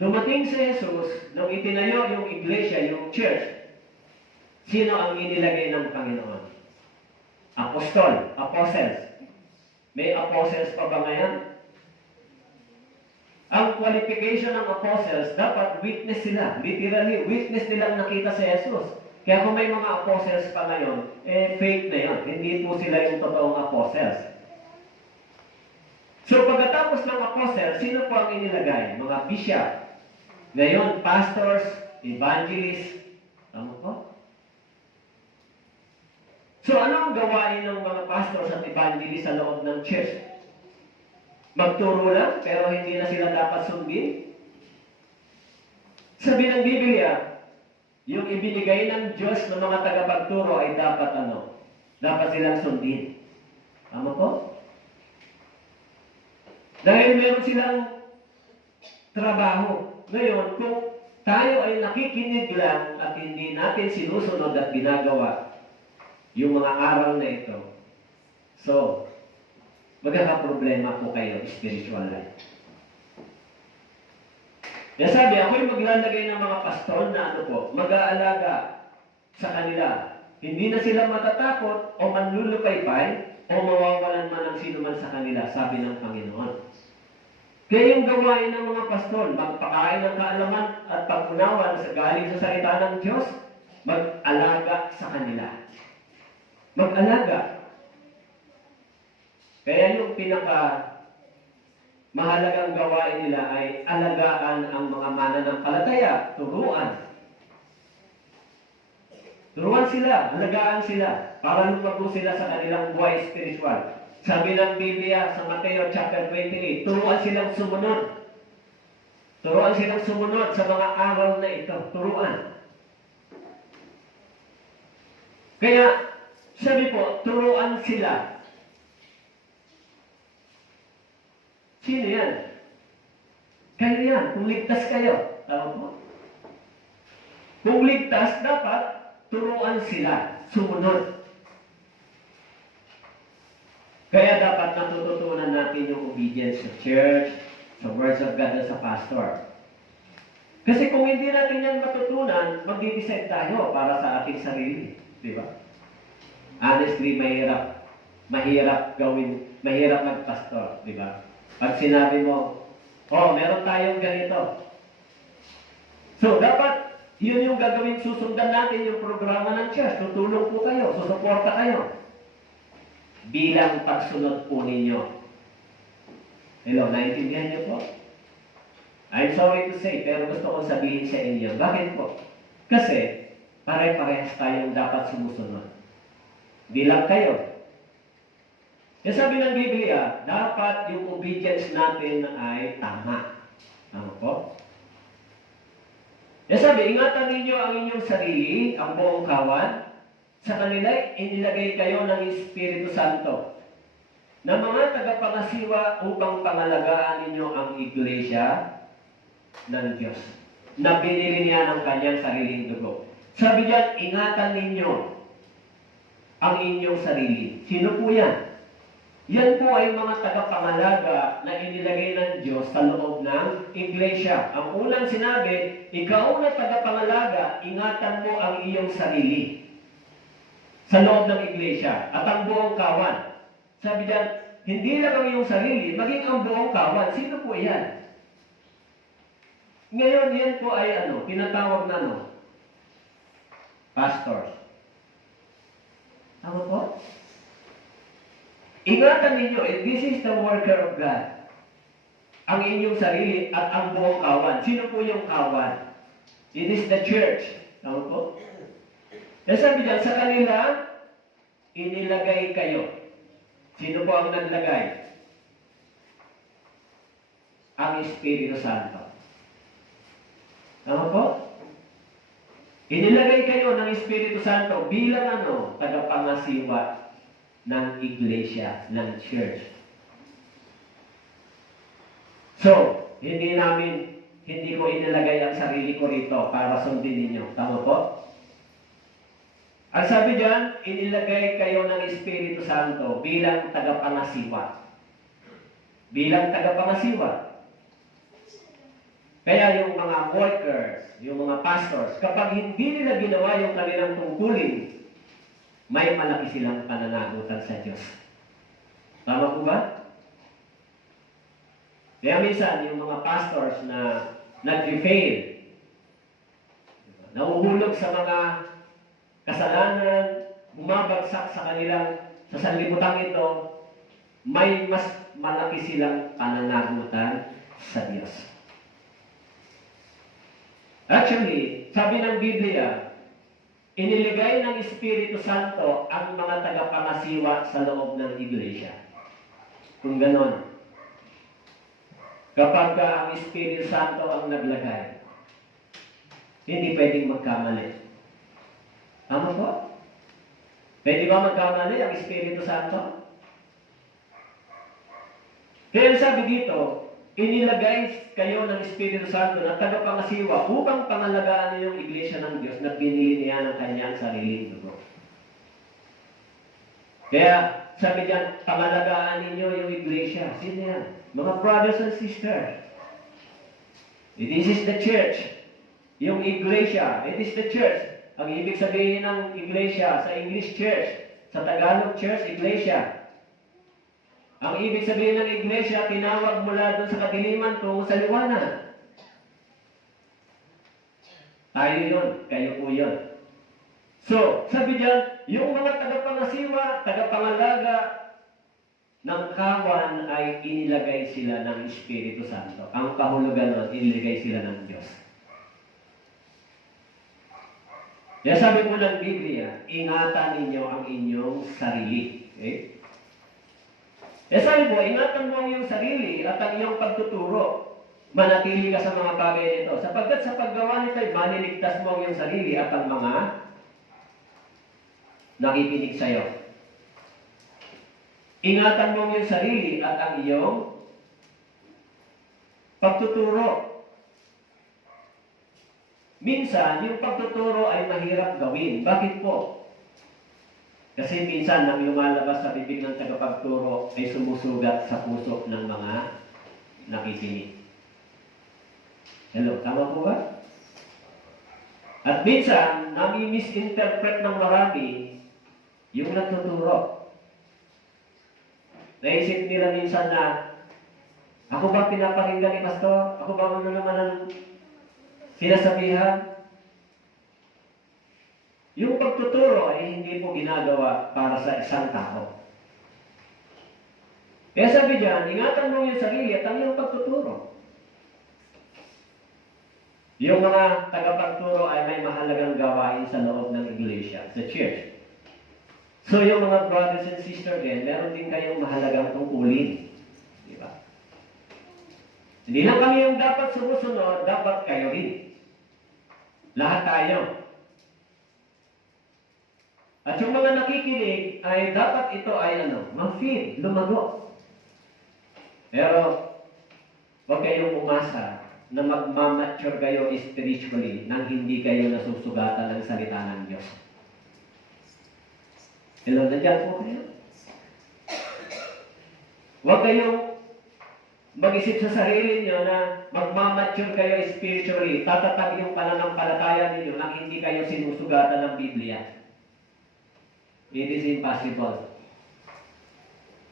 Dumating si Jesus, nung itinayo yung iglesia, yung church, sino ang inilagay ng Panginoon? Apostol, apostles. May apostles pa ba ngayon? Ang qualification ng apostles, dapat witness sila. Literally, witness nilang nakita si Jesus. Kaya kung may mga apostles pa ngayon, fake na yun. Hindi po sila yung totoong apostles. So pagkatapos ng apostles, sino po ang inilagay? Mga bishop. Ngayon, pastors, evangelists. Tama po? So ano ang gawain ng mga pastors at evangelists sa loob ng church? Magturo lang, pero hindi na sila dapat sundin? Sabi ng Biblia, yung ibinigay ng Diyos ng mga tagapagturo ay dapat dapat silang sundin. Tama po? Dahil meron silang trabaho. Ngayon, kung tayo ay nakikinig lang at hindi natin sinusunod at ginagawa yung mga aral na ito, so, magkakaproblema po kayo spiritual life. Kaya sabi, ako'y maglalagay ng mga pastol na mag-aalaga sa kanila. Hindi na sila matatakot o manlulupaypay o mawawalan man ng sino man sa kanila, sabi ng Panginoon. Kaya yung gawain ng mga pastol, magpakain ng kaalaman at pag-unawa sa galing sa salita ng Diyos, mag-alaga sa kanila. Mag-alaga. Kaya yung mahalagang gawain nila ay alagaan ang mga mananampalataya, turuan. Turuan sila, alagaan sila, para lumago sila sa kanilang buhay spiritual. Sabi ng Biblia sa Mateo chapter 28, turuan silang sumunod. Turuan silang sumunod sa mga aral na ito. Turuan. Kaya, sabi po, turuan sila. Sino yan? Kayo yan. Kung ligtas kayo. Tama po? Kung ligtas, dapat turuan sila. Sumunod. Kaya dapat natututunan natin yung obedience sa church, sa words of God at sa pastor. Kasi kung hindi natin yan matutunan, mag-decide tayo para sa ating sarili. Di ba? Honestly, mahirap magpastor. Di ba? Pag sinabi mo, meron tayong ganito. So, dapat, yun yung gagawin, susundan natin yung programa ng church. Tutulong po kayo, susuporta kayo. Bilang pagsunod po ninyo. Hello, naintindihan niyo po? I'm sorry to say, pero gusto kong sabihin sa inyo. Bakit po? Kasi, pare-parehas tayong dapat sumusunod. Bilang kayo. Yung sabi ng Biblia, dapat yung obedience natin ay tama. Tama po? Yung sabi, ingatan ninyo ang inyong sarili, ang buong kawan. Sa kanila, inilagay kayo ng Espiritu Santo na mga tagapangasiwa upang pangalagaan ninyo ang iglesia ng Diyos na binili niya ng kanyang sariling dugo. Sabi diyan, ingatan ninyo ang inyong sarili. Sino po yan? Yan po ay mga tagapangalaga na inilagay ng Diyos sa loob ng iglesia. Ang unang sinabi, ikaw na tagapangalaga, ingatan mo ang iyong sarili sa loob ng iglesia at ang buong kawan. Sabi diyan, hindi lang ang iyong sarili, maging ang buong kawan. Sino po yan? Ngayon, yan po ay tinatawag na pastors. Tama po? Ingatan ninyo, this is the worker of God. Ang inyong sarili at ang buong kawan. Sino po yung kawan? It is the church. Tama po? Kaya sabi diyan, sa kanila, inilagay kayo. Sino po ang naglagay? Ang Espiritu Santo. Tama po? Inilagay kayo ng Espiritu Santo bilang tagapangasiwa ng iglesia, ng church. So, hindi ko inilagay ang sarili ko rito para sundin ninyo. Tama po? Ang sabi diyan, inilagay kayo ng Espiritu Santo bilang tagapangasiwa. Bilang tagapangasiwa. Kaya yung mga workers, yung mga pastors, kapag hindi nila ginawa yung kanilang tungkulin, may malaki silang pananagutan sa Diyos. Tama po ba? Kaya minsan, yung mga pastors na nag-fail, nauhulog sa mga kasalanan, bumabagsak sa kanilang sa sanlibutan ito, may mas malaki silang pananagutan sa Diyos. Actually, sabi ng Biblia, iniligay ng Espiritu Santo ang mga tagapangasiwa sa loob ng iglesia. Kung ganon, kapag ang Espiritu Santo ang naglagay, hindi pwedeng magkamali. Tama po? Pwede ba magkamali ang Espiritu Santo? Kaya sabi dito, inilagay kayo ng Espiritu Santo na tagapangasiwa upang pangalagaan niyo yung iglesia ng Diyos na binili niya ng kanyang sariling dugo. Kaya sabi diyan, pangalagaan ninyo yung iglesia. Sino yan? Mga brothers and sisters. This is the church. Yung iglesia, it is the church. Ang ibig sabihin ng iglesia sa English church, sa Tagalog church, iglesia. Ang ibig sabihin ng iglesia, tinawag mula doon sa kadiliman tungo sa liwanag. Tayo yun, kayo po yun. So, sabi diyan, yung mga tagapangasiwa, tagapangalaga ng kawan ay inilagay sila ng Espiritu Santo. Ang kahulugan nun, inilagay sila ng Diyos. Kaya sabi po ng Biblia, ingatan ninyo ang inyong sarili. Okay? Kaya sabi po, ingatan mo ang iyong sarili at ang iyong pagtuturo. Manatili ka sa mga bagay nito. Sapagkat sa paggawa nito, maniligtas mo ang iyong sarili at ang mga nakikinig sa iyo. Ingatan mo ang iyong sarili at ang iyong pagtuturo. Minsan, yung pagtuturo ay mahirap gawin. Bakit po? Kasi minsan, nang lumalabas sa bibig ng tagapagturo ay sumusugat sa puso ng mga nakikinig. Hello, tama po ba? At minsan, nami-misinterpret ng marami yung nagtuturo. Naisip nila minsan na, ako ba pinapakinggan ni Pastor? Ako ba ano naman ang sinasabihan? Yung pagtuturo ay hindi po ginagawa para sa isang tao. Kaya sabi diyan, ingatan mo yung sarili at ang iyong pagtuturo. Yung mga tagapagturo ay may mahalagang gawain sa loob ng iglesia, sa church. So yung mga brothers and sisters din, meron din kayong mahalagang tungkulin. Di ba? Hindi lang kami yung dapat sumusunod, dapat kayo rin. Lahat tayo. At yung mga nakikinig ay dapat ito ay ma-feed, lumago. Pero, huwag kayong umasa na magmamature kayo spiritually nang hindi kayo nasusugatan ng salita ng Diyos. Hello, nandiyan po kayo? Huwag kayong mag-isip sa sarili nyo na magmamature kayo spiritually, tatatag yung pananampalataya ninyo nang hindi kayo sinusugatan ng Biblia. It is impossible.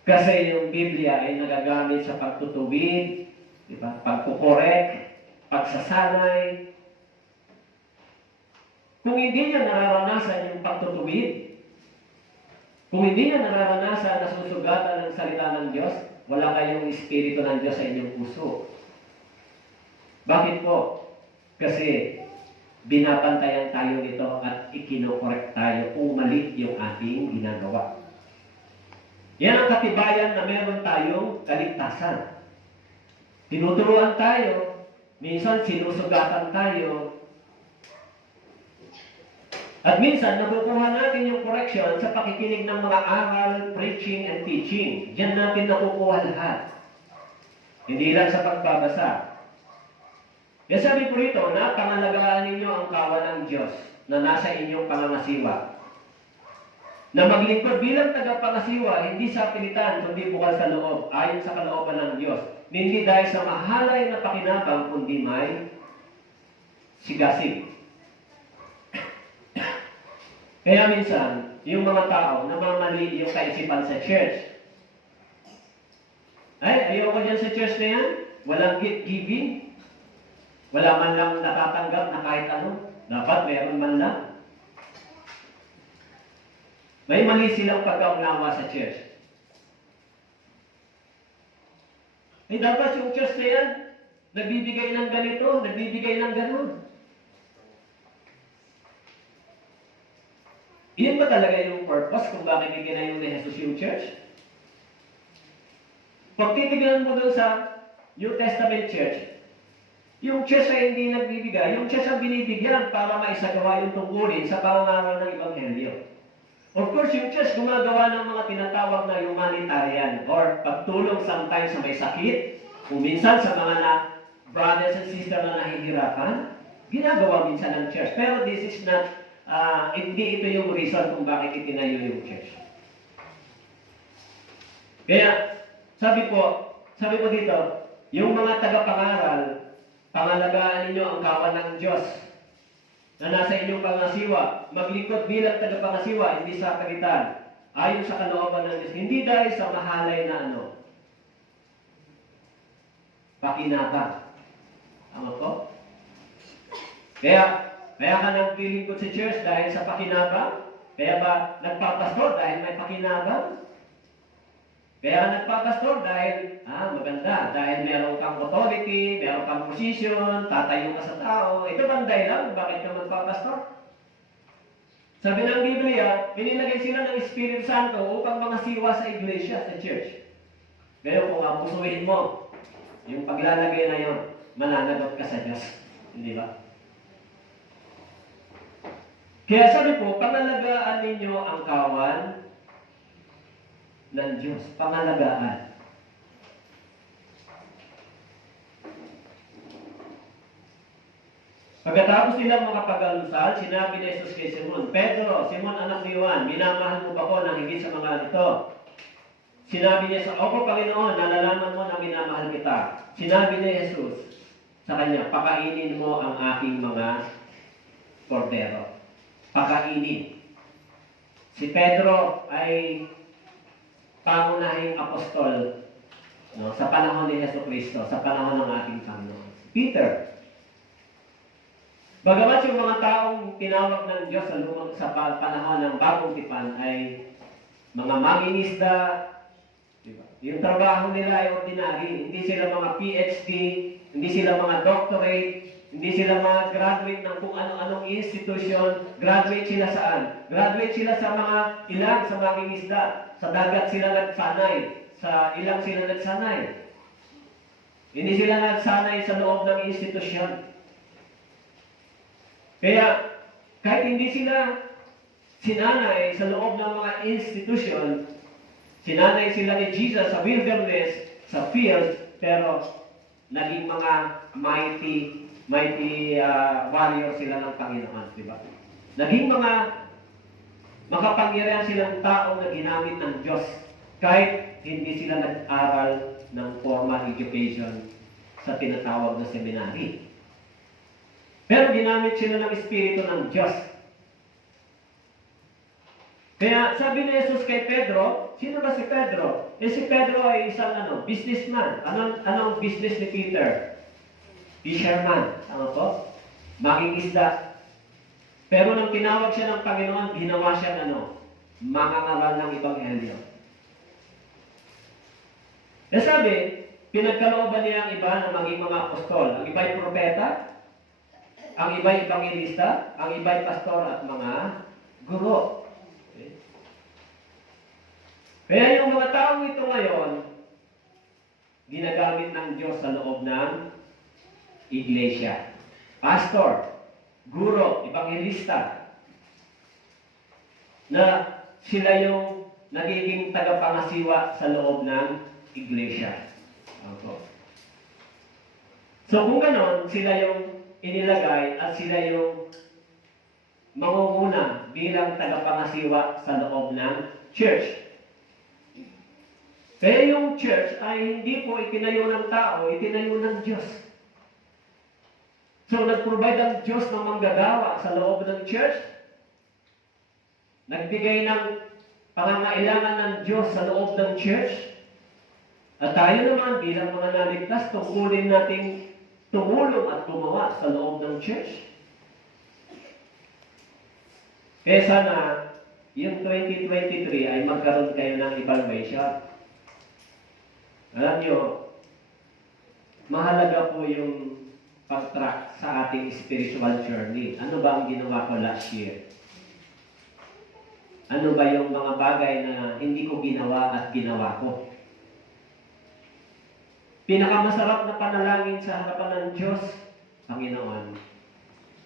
Kasi yung Biblia ay nagagamit sa pagtutuwid, diba? Pagkukorek, pagsasanay. Kung hindi nyo nararanasan yung pagtutuwid, kung hindi nyo nararanasan na susugatan ng salita ng Diyos, wala kayong Espiritu ng Diyos sa inyong puso. Bakit po? Kasi binabantayan tayo nito at ikinokorek tayo kung mali yung ating ginagawa. Yan ang katibayan na meron tayong kaligtasan. Tinuturuan tayo, minsan sinusugatan tayo, at minsan nakukuha natin yung correction sa pakikinig ng mga aral, preaching, and teaching. Diyan natin nakukuha lahat. Hindi lang sa pagbabasa. Kaya sabi po rito na pangalagaan ninyo ang kawan ng Diyos na nasa inyong pangangasiwa. Na maglingkod bilang tagapangasiwa, hindi sa pilitan, kundi bukal sa loob, ayon sa kalooban ng Diyos. Hindi dahil sa mahalay na pakinabang, kundi may sigasig. Kaya minsan, yung mga tao, namamali yung kaisipan sa church. Ay, ayoko dyan sa church na yan. Walang gift giving. Wala man lang natatanggap na kahit ano. Dapat meron man lang. May mali silang pagkaunawa sa church. Ay, dapat yung church na yan, nagbibigay ng ganito, nagbibigay ng ganon. Iyan ba talaga yung purpose kung bakit ikinayo ni Jesus yung church? Pag titignan mo doon sa New Testament church, yung church ay hindi nagbibigay, yung church ang binibigyan para maisagawa yung tungkulin sa pangangaral ng Ebanghelyo. Of course, yung church gumagawa ng mga tinatawag na humanitarian or pagtulong sometimes sa may sakit, kung minsan sa mga brothers and sisters na nahihirapan, ginagawa minsan ng church. Pero this is not hindi ito yung reason kung bakit itinayo yung church. Kaya, sabi po dito, yung mga tagapangaral, pangalagaan ninyo ang kawan ng Diyos na nasa inyong pangasiwa, maglingkod bilang tagapangasiwa, hindi sa kagitan, ayon sa kalooban ng Diyos, hindi dahil sa mahalay na pakinabang. Tama po? Kaya ka nagpilingkod sa church dahil sa pakinabang? Kaya ba nagpapastor dahil may pakinabang? Kaya ka nagpapastor dahil, maganda, dahil meron kang authority, meron kang position, tatayo ka sa tao. Ito bang dahilan? Bakit ka magpapastor? Sabi ng Biblia, inilagay sila ng Espiritu Santo upang mangasiwa sa iglesia, sa church. Pero kung pusuin mo, yung paglalagay na yun, mananagot ka sa Diyos. Hindi ba? Kaya sabi po, pangalagaan ninyo ang kawan ng Diyos. Pangalagaan. Pagkatapos nilang makapag-alusal, sinabi ni Jesus kay Simon, Pedro, Simon anak ni Juan, minamahal mo ba ko ng higit sa mga ito? Sinabi niya Opo Panginoon, nalalaman mo na minamahal kita. Sinabi ni Jesus sa kanya, pakainin mo ang aking mga kordero. Pakainin. Si Pedro ay pangunahing apostol sa panahon ni Yesu Kristo, sa panahon ng ating Panginoon. Peter. Bagamat yung mga taong tinawag ng Diyos sa panahon ng bagong tipan ay mga mangingisda, diba? Yung trabaho nila ay ordinary. Hindi sila mga PhD, hindi sila mga doctorate, hindi sila mga graduate ng kung ano-anong institution. Graduate sila saan? Graduate sila sa mga ilang, sa mangingisda. Sa dagat sila nagsanay. Sa ilang sila nagsanay. Hindi sila nagsanay sa loob ng institusyon. Kaya, kahit hindi sila sinanay sa loob ng mga institusyon, sinanay sila ni Jesus sa wilderness, sa field, pero naging mga mighty warrior sila ng Panginoon, di ba? Naging mga makapangyarihan silang tao na ginamit ng Diyos kahit hindi sila nag-aral ng formal education sa tinatawag na seminary. Pero ginamit sila ng Espiritu ng Diyos. Kaya sabi ni Jesus kay Pedro, sino ba si Pedro? Si Pedro ay isang businessman. Anong business ni Peter? Fisherman. Tama po? Mangingisda. Pero nang tinawag siya ng Panginoon, ginawa siya mangangaral ng Ebanghelyo. Sabi, pinagkalooban niya ang iba na maging mga apostol. Ang iba ay propeta, ang iba ay evangelista, ang iba ay pastor at mga guro. Okay? Kaya yung mga taong ito ngayon, ginagamit ng Diyos sa loob ng iglesia. Pastor, guro, evangelista, na sila yung nagiging tagapangasiwa sa loob ng iglesia. Okay. So kung ganon, sila yung inilagay at sila yung mangunguna bilang tagapangasiwa sa loob ng church. Kaya yung church ay hindi po itinayo ng tao, itinayo ng Diyos. So nag-provide ang Diyos ng manggagawa sa loob ng church. Nagbigay ng pangangailangan ng Diyos sa loob ng church. At tayo naman bilang mga naligtas, tungkulin nating tumulong at gumawa sa loob ng church. Kaya sana, yung 2023 ay magkaroon kayo ng evaluation. Alam nyo, mahalaga po yung pag-track sa ating spiritual journey. Ano ba ang ginawa ko last year? Ano ba yung mga bagay na hindi ko ginawa at ginawa ko? Pinakamasarap na panalangin sa harapan ng Diyos, Panginoon,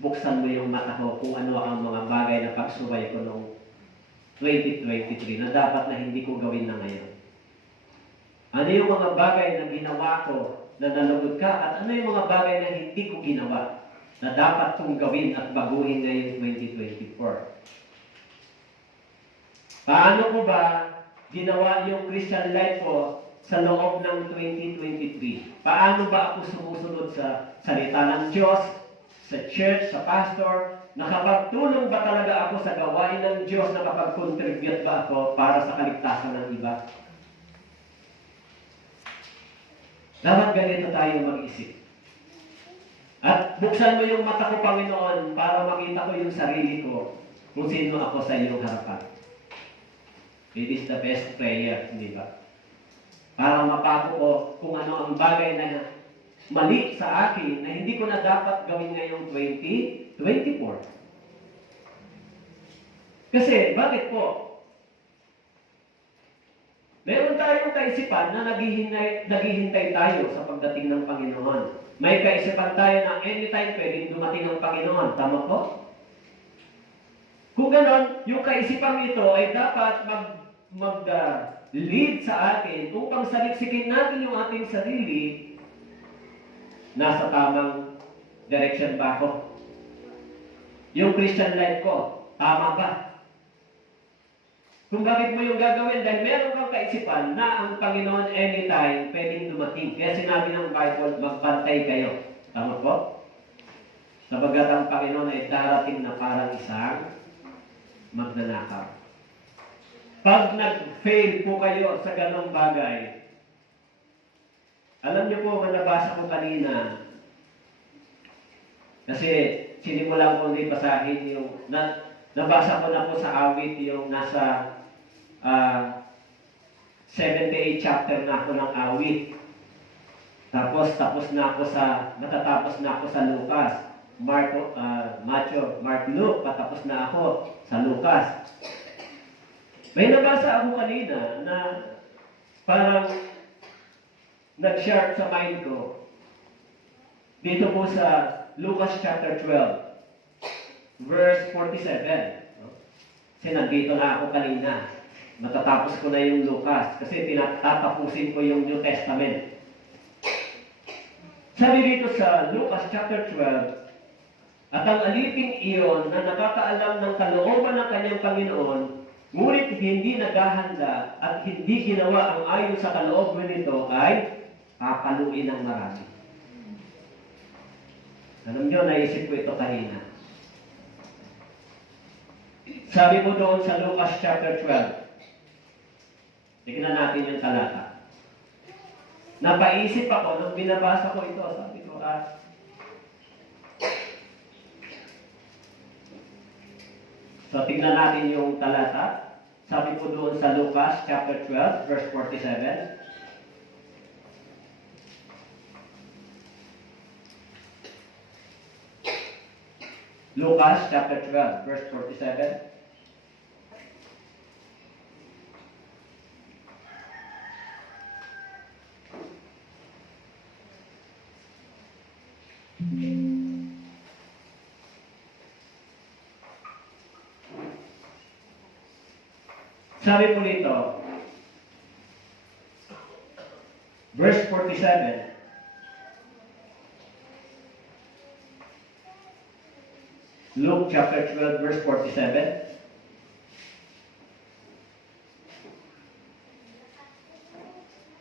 buksan mo yung mata ko kung ano ang mga bagay na pagsubay ko noong 2023 na dapat na hindi ko gawin na ngayon. Ano yung mga bagay na ginawa ko na nalugod ka at ano yung mga bagay na hindi ko ginawa na dapat kong gawin at baguhin ngayon 2024. Paano ko ba ginawa yung Christian life ko sa loob ng 2023? Paano ba ako sumusunod sa salita ng Diyos, sa church, sa pastor? Nakapagtulong ba talaga ako sa gawain ng Diyos? Nakapag-contribute ba ako para sa kaligtasan ng iba? Dapat ganito tayo mag-isip. At buksan mo yung mata ko, Panginoon, para makita ko yung sarili ko kung sino ako sa iyong harapan. It is the best prayer, hindi ba? Para mapako ko kung ano ang bagay na mali sa akin na hindi ko na dapat gawin ngayong 2024. Kasi, bakit po? Meron tayong kaisipan na naghihintay tayo sa pagdating ng Panginoon. May kaisipan tayo na anytime pwedeng dumating ang Panginoon. Tama po? Kung ganon, yung kaisipan ito ay dapat mag-lead sa atin upang saliksikin natin yung ating sarili. Nasa tamang direction ba ako? Yung Christian life ko, tama ba? Kung bakit mo yung gagawin, dahil meron kang kaisipan na ang Panginoon anytime pwedeng dumating. Kaya sinabi ng Bible, magbantay kayo. Tama po? Sabagat ang Panginoon ay darating na parang isang magnanakaw. Pag nag-fail po kayo sa ganong bagay, alam niyo po, nabasa ko kanina, kasi sinimulan ko ulit basahin yung, nabasa ko na po sa awit yung nasa 78 chapter na ako ng awit. Tapos natatapos na ako sa Lucas. Mark, Luke, patapos na ako sa Lucas. May nabasa ako kanina na parang nag-share sa mind ko. Dito po sa Lucas chapter 12, verse 47. Kasi nandito na ako kanina. Matatapos ko na yung Lucas kasi tatapusin ko yung New Testament. Sabi dito sa Lucas chapter 12, at ang aliping iyon na nakakaalam ng kalooban ng kanyang Panginoon, ngunit hindi naghahanda at hindi ginawa ang ayon sa kalooban nito ay papaluin ng marami. Alam nyo, naisip ko ito kanina. Sabi po doon sa Lucas chapter 12, tignan natin yung talata. Napaisip ako nung binabasa ko ito. Sabi ko, so tignan natin yung talata. Sabi po doon sa Lucas chapter 12, verse 47. Lucas chapter 12, verse 47. Sabi po nito, verse 47, Luke chapter 12, verse 47.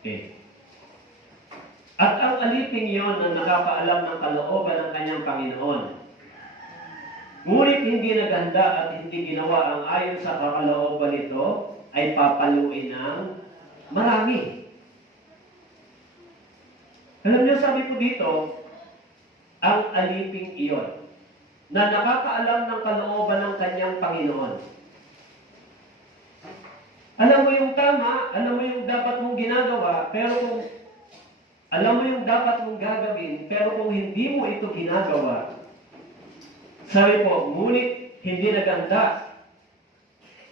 Okay. At ang aliping iyon na nakakaalam ng kalooban ng kanyang Panginoon, ngunit hindi naghanda at hindi ginawa ang ayon sa kalooban nito, ay papaluin ng marami. Alam niyo, sabi po dito, ang aliping iyon na nakakaalam ng kalooban ng kanyang Panginoon. Alam mo yung tama, alam mo yung dapat mong ginagawa, pero kung alam mo yung dapat mong gagawin, pero kung hindi mo ito ginagawa, sabi po, ngunit hindi naganda,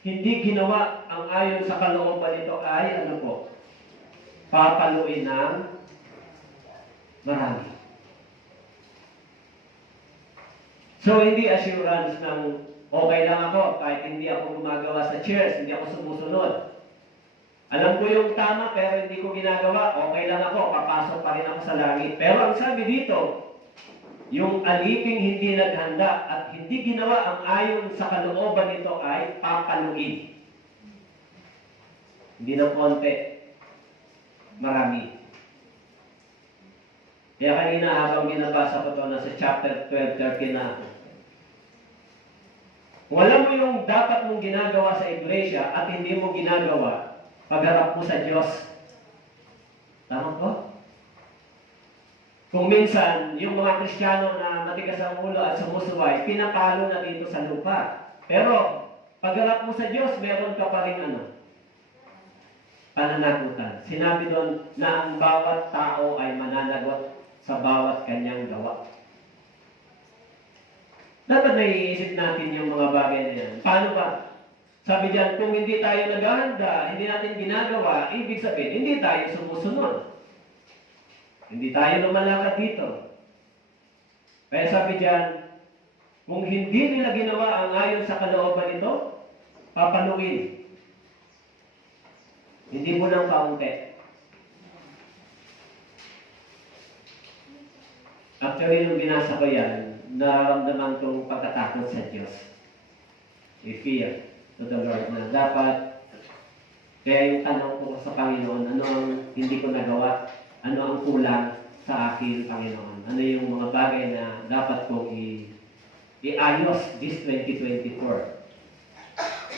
hindi ginawa ang ayon sa kalooban nito ay, ano po, papaluin ng marami. So, hindi assurance ng okay lang ako kahit hindi ako gumagawa sa church, hindi ako sumusunod. Alam ko yung tama pero hindi ko ginagawa, okay lang ako, papasok pa rin ako sa langit. Pero ang sabi dito, yung aliping hindi naghanda at hindi ginawa ang ayon sa kalooban nito ay papaluin Hindi ng konti. Marami. Kaya kanina habang binabasa ko ito, nasa chapter 12:13 na ako. Kung alam mo yung dapat mong ginagawa sa iglesia at hindi mo ginagawa, pagharap mo sa Diyos. Tama po? Kung minsan, yung mga Kristiyano na matigas ang ulo at sumusuway, pinapalo na dito sa lupa. Pero, pagharap mo sa Diyos, meron ka pa rin pananagutan. Sinabi doon na ang bawat tao ay mananagot sa bawat kanyang gawa. Dapat naiisip natin yung mga bagay na yan. Paano ba? Sabi diyan, kung hindi tayo naghahanda, hindi natin ginagawa, ibig sabihin, hindi tayo sumusunod. Hindi tayo lumalakad dito. Kaya sabi diyan, kung hindi nila ginawa ang ayon sa kalooban nito, papaluin. Hindi mo lang kaunti. Actually, nung binasa ko yan, nararamdaman kong pagkatakot sa Diyos. We fear to the Lord na dapat, kaya yung tanong ko sa Panginoon, ano ang hindi ko nagawa? Ano ang kulang sa akin, Panginoon? Ano yung mga bagay na dapat kong iayos this 2024?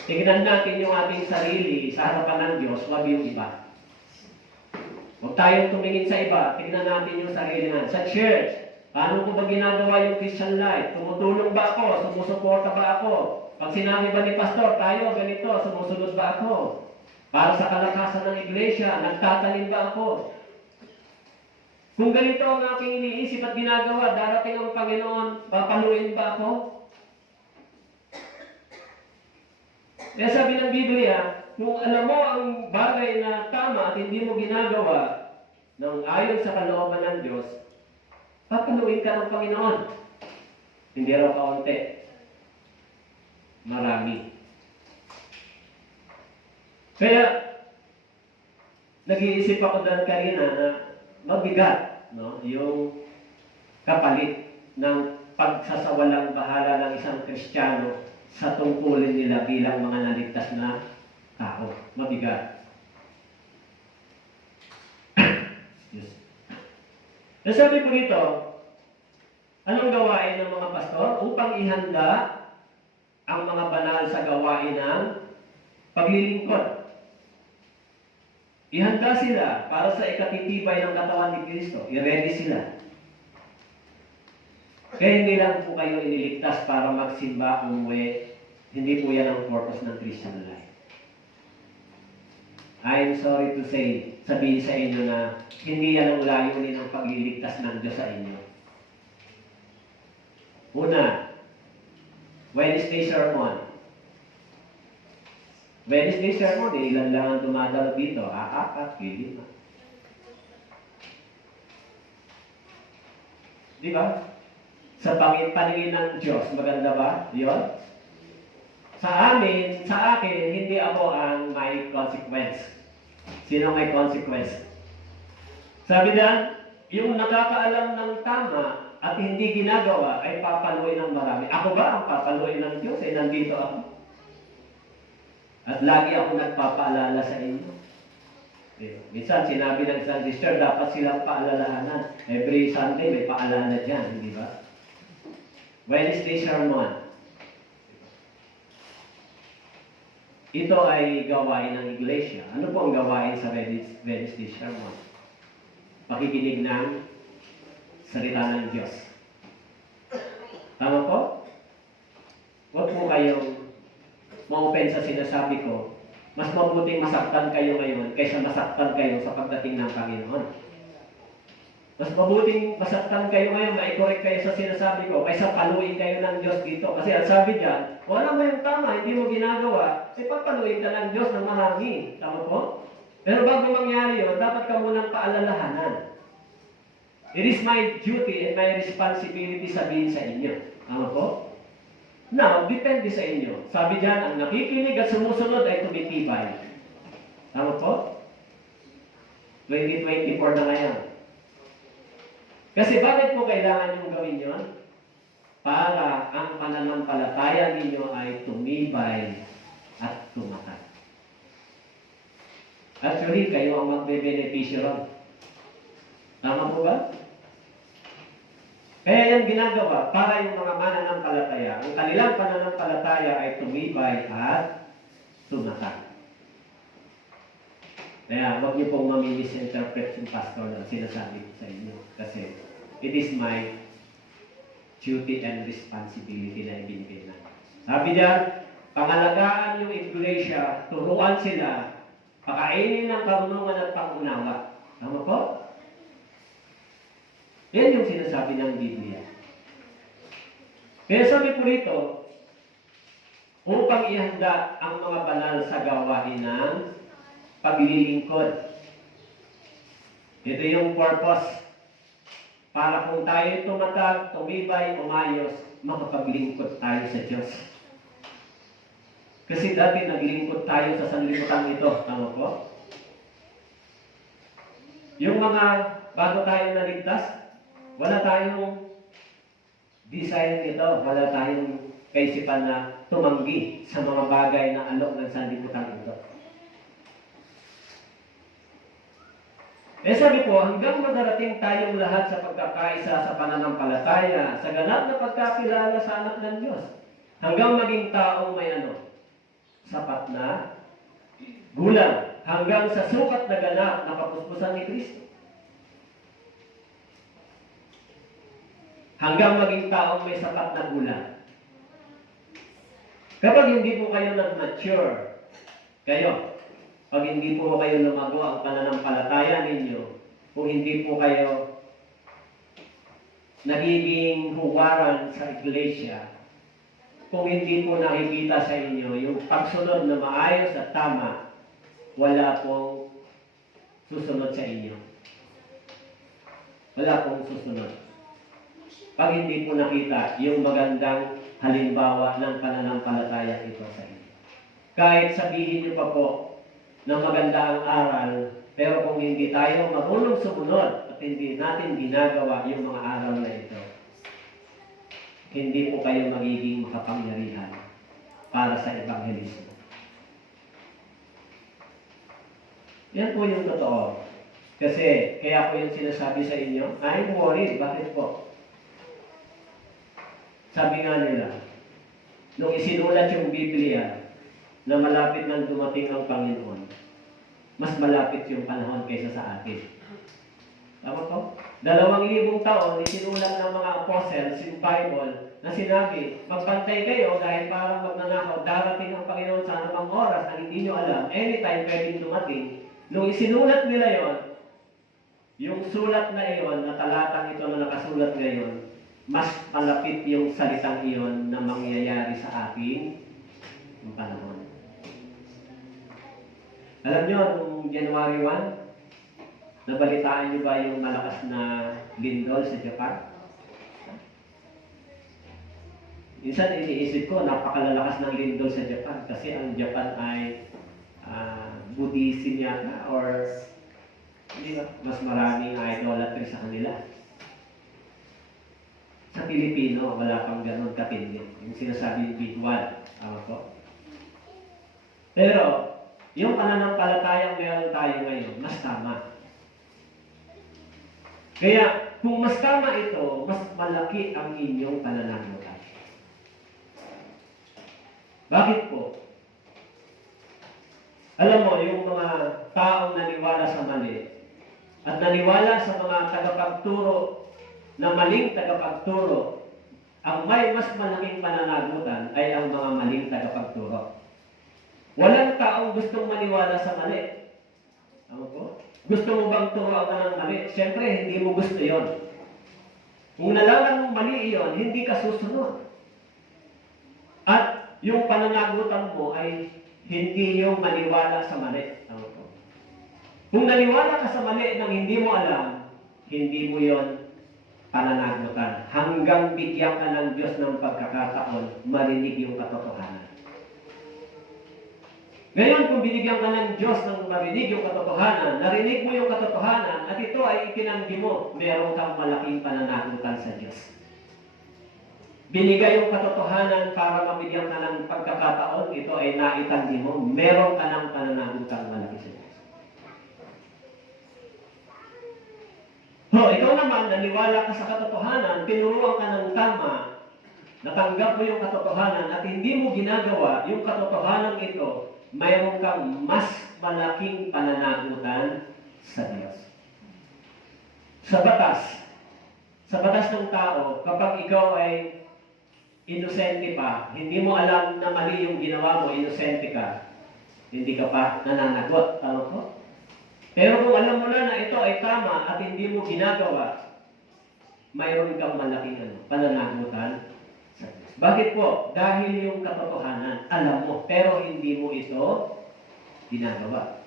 Tingnan natin yung ating sarili sa harapan ng Diyos, wag yung iba. Huwag tayong tumingin sa iba, tingnan natin yung sarili natin. Sa church, paano ko ba ginagawa yung Christian life? Tumutulong ba ako? Sumusuporta ba ako? Pag sinabi ba ni Pastor, tayo ganito, sumusunod ba ako? Para sa kalakasan ng iglesia, nagtatanim ba ako? Kung ganito ang aking iniisip at ginagawa, darating ang Panginoon, papaluin ba ako? Kaya sabi ng Biblia, kung alam mo ang bagay na tama at hindi mo ginagawa ng ayon sa kalooban ng Diyos, papaluin ka ng Panginoon. Hindi raw kaunti. Marami. Kaya, nag-iisip ako doon kanina na mabigat, no? Yung kapalit ng pagsasawalang bahala ng isang Kristiyano sa tungkulin nila bilang mga naligtas na tao. Mabigat. Yes. Nasabi po dito, anong gawain ng mga pastor? Upang ihanda ang mga banal sa gawain ng paglilingkod. Ihanda sila para sa ikatitibay ng katawan ni Kristo. I-ready sila. Kaya hindi lang po kayo iniligtas para magsimba, umuwi. Hindi po yan ang purpose ng Christian life. I'm sorry to say, sabihin sa inyo na hindi yan ang layunin ng pagliligtas ng Diyos sa inyo. Una, Wednesday sermon. Wednesday sermon, ilan lang ang dumadalo dito. Apat, lima. Di ba? Sa paningin ng Diyos, maganda ba? Yun? Sa akin, hindi ako ang may consequence. Sino may consequence? Sabi na, yung nakakaalam ng tama at hindi ginagawa ay papaluin ng marami. Ako ba ang papaluin ng Diyos? Nandito ako. At lagi ako nagpapaalala sa inyo. Minsan, sinabi ng isang sister, dapat silang paalalahanan. Every Sunday, may paalala dyan, di ba? Wednesday sermon. Ito ay gawain ng iglesia. Ano po ang gawain sa Wednesday sermon? Pakikinig ng salita ng Diyos. Tama po? Huwag po kayong ma-open sa sinasabi ko. Mas mabuting masaktan kayo ngayon kaysa masaktan kayo sa pagdating ng Panginoon. Mas mabuting masaktan kayo ngayon, ma-correct kayo sa sinasabi ko, kaysa paluin kayo ng Diyos dito. Kasi ang sabi dyan, wala mo yung tama, hindi mo ginagawa, papaluin ka ng Diyos ng marami. Tama po? Pero bago mangyari yun, dapat ka munang paalalahanan. It is my duty and my responsibility sabihin sa inyo. Tama po? Now, depende sa inyo. Sabi dyan, ang nakikinig at sumusunod ay tumitibay. Tama po? 2024 na ngayon. Kasi bakit po kailangan yung gawin yun? Para ang pananampalataya ninyo ay tumibay at tumatak. Actually, kayo ang magbe-benepisyo ron. Tama po ba? Kaya yan ginagawa para yung mga mananampalataya, ang kanilang pananampalataya ay tumibay at tumatak. Kaya huwag niyo pong mamisinterpret yung pastor na sinasabi ko sa inyo. Kasi it is my duty and responsibility na ibinigay na. Sabi diyan, pangalagaan yung iglesia, turuan sila, pakainin ng karunungan at pangunawa. Tama po? Yan yung sinasabi ng Biblia. Kaya sabi po rito, upang ihanda ang mga banal sa gawain ng paglilingkod. Ito yung purpose. Para kung tayo tumatag, tumibay, umayos, makapaglingkod tayo sa Diyos. Kasi dati naglingkod tayo sa sanlibutan ito. Tama po? Yung mga bago tayo naligtas, wala tayong design nito, wala tayong kaisipan na tumanggi sa mga bagay na alok ng sanlibutan ito. Sabi po, hanggang madarating tayong lahat sa pagkakaisa sa pananampalataya, sa ganap na pagkakilala sa anak ng Diyos, hanggang maging taong may sapat na gulang, hanggang sa sukat na ganap na kapuspusan ni Kristo. Hanggang maging taong may sapat na gulang. Kapag hindi po kayo nag-mature, pag hindi po kayo lumago ang pananampalataya ninyo, kung hindi po kayo nagiging huwaran sa iglesia, kung hindi po nakikita sa inyo yung pagsunod na maayos at tama, wala pong susunod sa inyo. Wala pong susunod. Pag hindi po nakita yung magandang halimbawa ng pananampalataya ito sa inyo. Kahit sabihin niyo pa po na maganda ang aral, pero kung hindi tayo marunong sumunod at hindi natin ginagawa yung mga aral na ito, hindi po kayo magiging makapangyarihan para sa ebanghelismo. Yan po yung totoo. Kasi, kaya po yung sinasabi sa inyo, I'm worried. Bakit po? Sabi nga nila, nung isinulat yung Biblia, na malapit nang dumating ang Panginoon, mas malapit yung panahon kaysa sa atin. Tama po? 2,000 taon, isinulat ng mga apostles yung Bible na sinabi, magbantay kayo dahil parang magnanakaw, darating ang Panginoon sa anumang oras na hindi nyo alam, anytime pwedeng dumating. Nung isinulat nila yon, yung sulat na iyon, na talatang ito na nakasulat ngayon, mas malapit yung salitang iyon na mangyayari sa ating panahon. Alam nyo, noong January 1, nabalitaan nyo ba yung malakas na lindol sa Japan? Minsan iniisip ko, napakalalakas ng lindol sa Japan kasi ang Japan ay Buddhism yata or mas maraming idolatry sa kanila. Sa Pilipino, wala pang ganun katindi. Yung sinasabi yung big one. Tama po? Pero, yung pananampalatayang meron tayo ngayon, mas tama. Kaya, kung mas tama ito, mas malaki ang inyong pananampalataya. Bakit po? Alam mo, yung mga taong naniwala sa mali, at naniwala sa mga tagapagturo na maling tagapagturo, ang may mas malaking pananagutan ay ang mga maling tagapagturo. Walang taong gustong maniwala sa mali. Tama po? Gusto mo bang turuan ka ng mali? Siyempre, hindi mo gusto yon. Kung nalaman mong mali iyon, hindi ka susunod. At yung pananagutan mo ay hindi yung maniwala sa mali. Tama po? Kung naniwala ka sa mali nang hindi mo alam, hindi mo yon pananagutan. Hanggang bigyan ka ng Diyos ng pagkakataon, marinig yung katotohanan. Ngayon, kung binigyan ka ng Diyos ng marinig yung katotohanan, narinig mo yung katotohanan, at ito ay itinanggi mo, meron kang malaking pananagutan sa Diyos. Binigay yung katotohanan para mabigyan ka ng pagkakataon, ito ay naitanggi mo, meron ka ng pananagutan malaki sa Diyos. Ikaw naman, naniwala ka sa katotohanan, tinuruan ka ng tama, natanggap mo yung katotohanan at hindi mo ginagawa yung katotohanan ito, mayroon kang mas malaking pananagutan sa Diyos. Sa batas ng tao, kapag ikaw ay inosente pa, hindi mo alam na mali yung ginawa mo, inosente ka, hindi ka pa nananagot. Tama po? Pero kung alam mo na ito ay tama at hindi mo ginagawa, mayroon kang malaking pananagutan sa Diyos. Bakit po? Dahil yung katotohanan, alam mo, pero hindi mo ito ginagawa.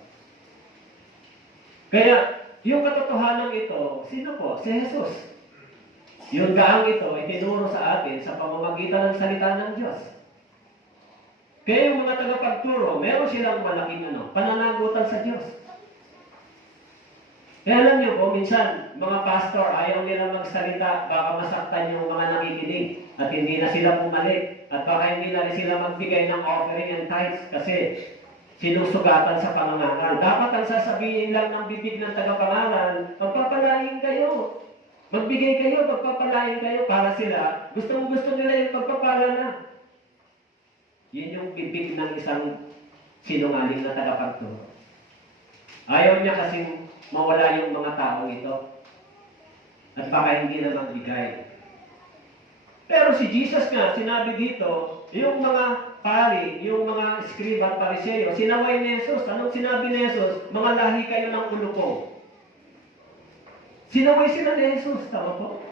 Kaya, yung katotohanan ito, sino po? Si Jesus. Yung gaang ito ay tinuro sa atin sa pamamagitan ng salita ng Diyos. Kaya yung mga tagapagturo, meron silang malaking pananagutan sa Diyos. Kaya alam niyo po, minsan, mga pastor, ayaw nila magsalita, baka masaktan yung mga nakikinig at hindi na sila bumalik at baka hindi na sila magbigay ng offering and tithes kasi sinusugatan sa pangangaral. Dapat ang sasabihin lang ng bibig ng tagapangaral, magpapalain kayo. Magbigay kayo, magpapalain kayo para sila. Gusto nila yung pagpapala na. Yun yung bibig ng isang sinungaling na tagapagturo. Ayaw niya kasing mawala yung mga tao ito. At baka hindi na magbigay. Pero si Jesus nga, sinabi dito, yung mga pari, yung mga skriba at pariseyo, sinaway ni Jesus. Anong sinabi ni Jesus? Mga lahi kayo ng ulo ko. Sinaway sila ni Jesus. Tama po?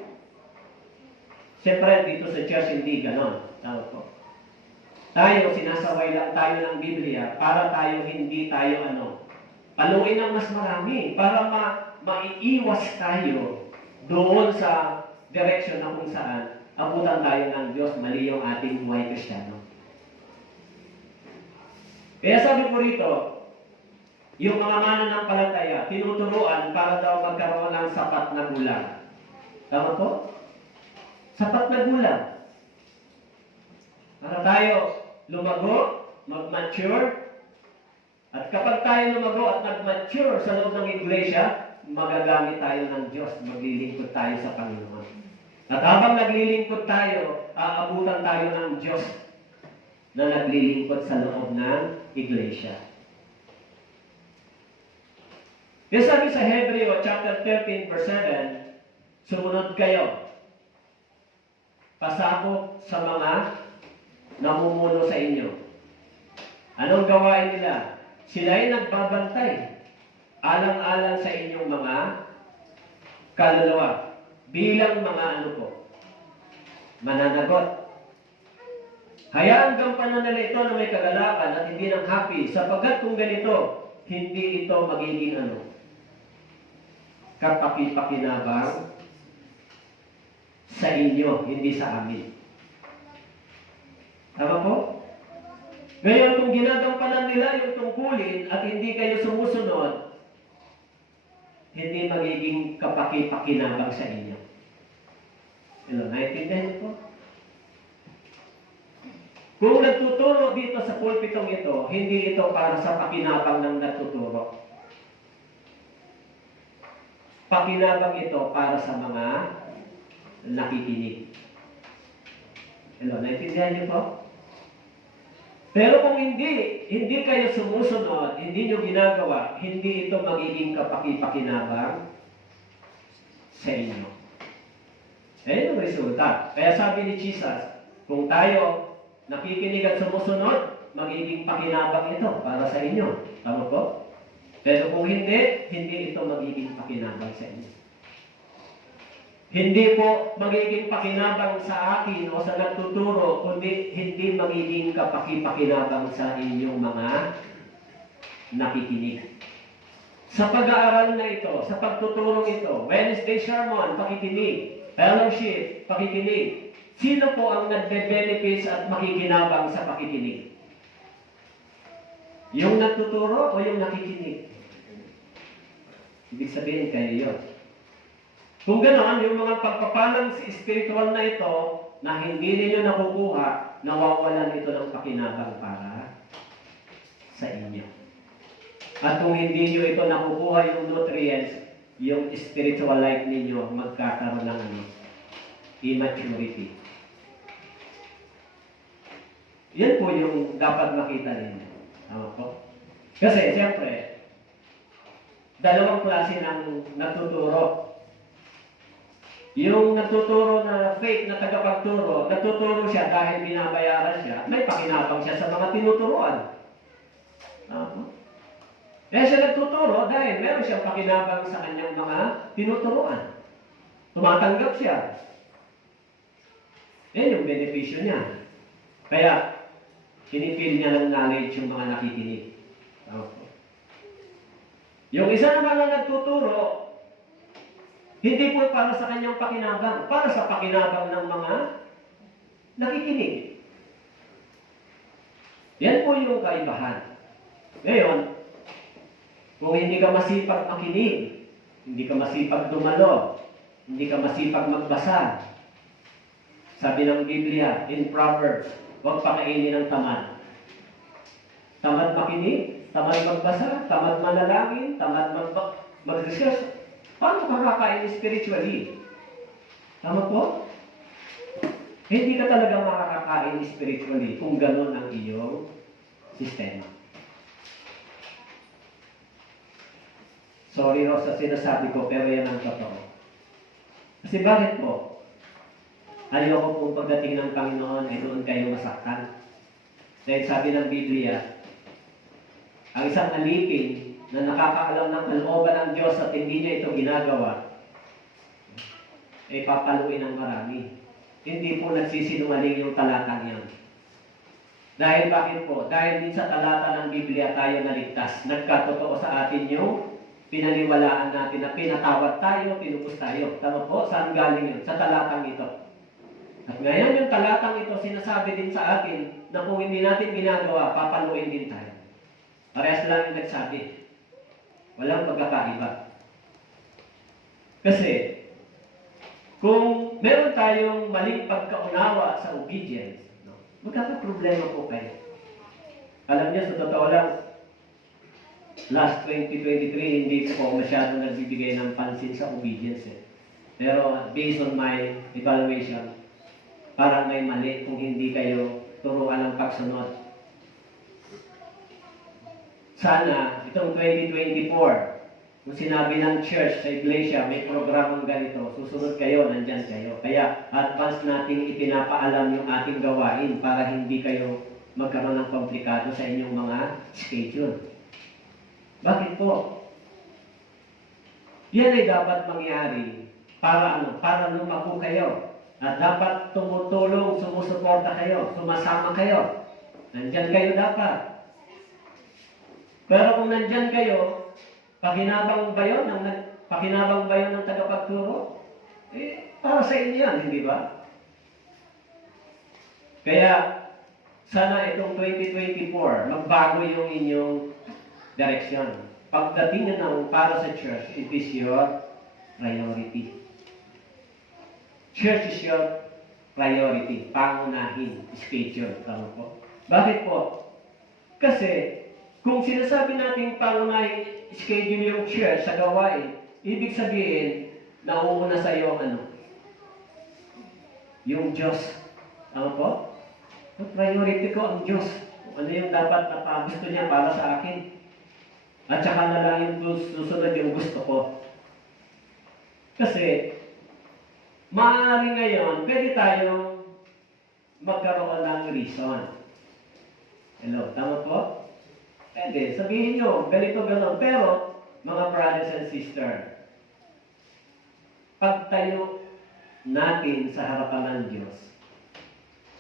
Siyempre, dito sa church, hindi ganon. Tama po? Tayo, sinasaway lang tayo ng Biblia para tayo hindi tayo paluin ng mas marami. Para maiiwas tayo doon sa direction na kung saan abutan tayo ng Diyos, mali yung ating buhay Kristiyano. Kaya sabi po rito, yung mga mananampalataya, tinuturuan para daw magkaroon ng sapat na gulang. Tama po? Sapat na gulang. Para tayo lumago, mag-mature, at kapag tayo lumago at nag-mature sa loob ng iglesia, magagamit tayo ng Diyos, maglilingkod tayo sa Panginoon. At habang naglilingkod tayo, aabutan tayo ng Diyos na naglilingkod sa loob ng iglesia. Kaya sabi sa Hebreo chapter 13 verse 7, sumunod kayo, pasakop sa mga namumuno sa inyo. Anong gawain nila? Sila'y nagbabantay, alang-alang sa inyong mga kaluluwa, bilang mga mananagot. Hayaan gampanan nila ito na may kagalakan at hindi ng happy, sapagkat kung ganito, hindi ito magiging kapaki-pakinabang sa inyo, hindi sa amin. Tama po? Ngayon, kung ginagampanan nila yung tungkulin at hindi kayo sumusunod, hindi magiging kapaki-pakinabang sa inyo. Hello, naintindihan po? Kung nagtuturo dito sa pulpitong ito, hindi ito para sa pakinabang ng nagtuturo. Pakinabang ito para sa mga nakikinig. Hello, naintindihan niyo po? Pero kung hindi kayo sumusunod, hindi nyo ginagawa, hindi ito magiging kapaki-pakinabang sa inyo. Ayan ang resulta. Kaya sabi ni Jesus, kung tayo nakikinig at sumusunod, magiging pakinabang ito para sa inyo. Tama po? Pero kung hindi ito magiging pakinabang sa inyo. Hindi po magiging pakinabang sa akin o sa nagtuturo, kundi hindi magiging kapaki-pakinabang sa inyong mga nakikinig. Sa pag-aaral na ito, sa pagtuturong ito, Wednesday sermon, pakikinig, fellowship, pakikinig, sino po ang nagbe-benefits at makikinabang sa pakikinig? Yung nagtuturo o yung nakikinig? Ibig sabihin kayo yun. Kung gano'n, yung mga pagpapalang spiritual na ito, na hindi ninyo nakukuha, nawawalan ito ng pakinabang para sa inyo. At kung hindi nyo ito nakukuha yung nutrients, yung spiritual life ninyo magkakaroon ng immaturity. Yan po yung dapat makita ninyo. Tama po? Kasi, siyempre, dalawang klase ng nagtuturo. Yung nagtuturo na fake na tagapagturo, nagtuturo siya dahil binabayaran siya, may pakinabang siya sa mga tinuturuan. Tama po? Kaya siya nagtuturo dahil meron siyang pakinabang sa kanyang mga tinuturuan. Tumatanggap siya. Yan yung benepisyo niya. Kaya, kinipil niya ng knowledge yung mga nakikinig. Okay. Yung isa naman na nagtuturo, hindi po para sa kanyang pakinabang, para sa pakinabang ng mga nakikinig. Yan po yung kaibahan. Ngayon, kung hindi ka masipag makinig, hindi ka masipag dumalo, hindi ka masipag magbasa, sabi ng Biblia in Proverbs, huwag pakainin ng tamad. Tamad makinig, tamad magbasa, tamad manalangin, tamad mag-discuss. Paano ka kakain spiritually? Tama po? Hindi ka talaga makakakain spiritually kung ganun ang iyong sistema. Sorry ho sa sinasabi ko, pero yan ang totoo. Kasi bakit po? Ayoko po pagdating ng Panginoon ay doon kayo masaktan. Dahil sabi ng Biblia, ang isang alipin na nakakaalam ng kalooban ng Diyos at hindi niya ito ginagawa, ay papaluin ng marami. Hindi po nagsisinungaling yung talatang yan. Dahil bakit po? Dahil din sa talata ng Biblia tayo naligtas. Nagkatotoo sa atin yung pinaniwalaan natin na pinatawad tayo, tinubos tayo. Tama po? Saan galing yun? Sa talatang ito. At ngayon yung talatang ito sinasabi din sa atin na kung hindi natin ginagawa, papaluin din tayo. Parehas lang yung nagsabi. Walang pagkakaiba. Kasi, kung meron tayong maling pagkaunawa sa obedience, magkakaproblema po kayo. Alam niyo, sa totoo lang, last 2023, hindi po masyado nagbibigay ng pansin sa obedience. Pero based on my evaluation, parang may mali kung hindi kayo turuan ng pagsunod. Sana, itong 2024, kung sinabi ng church sa iglesia, may programang ganito, susunod kayo, nandyan kayo. Kaya, advance natin ipinapaalam yung ating gawain para hindi kayo magkaroon ng komplikado sa inyong mga schedule. Bakit po? Yan ay dapat mangyari para para lumako kayo. At dapat tumutulong, sumusuporta kayo, sumasama kayo. Nandyan kayo dapat. Pero kung nandyan kayo, pakinabang ba yun ng tagapagturo? Para sa inyo yan, hindi ba? Kaya, sana itong 2024, magbago yung inyong direction. Pagdating nyo ng para sa church, it is your priority. Church is your priority. Pangunahin, schedule. Tama po? Bakit po? Kasi, kung sinasabi natin pangunahin, schedule yung church sa gawain, ibig sabihin, nauuna sa iyo yung Diyos. Tama po? Priority ko ang Diyos. Ano yung dapat na gusto niya para sa akin. At saka na lang yung susunod yung gusto ko. Kasi, maaari ngayon, pwede tayong magkaroon ng reason. Hello, tama po? Pwede, sabihin nyo, ganito, ganon. Pero, mga brothers and sisters, pagtayo natin sa harapan ng Diyos,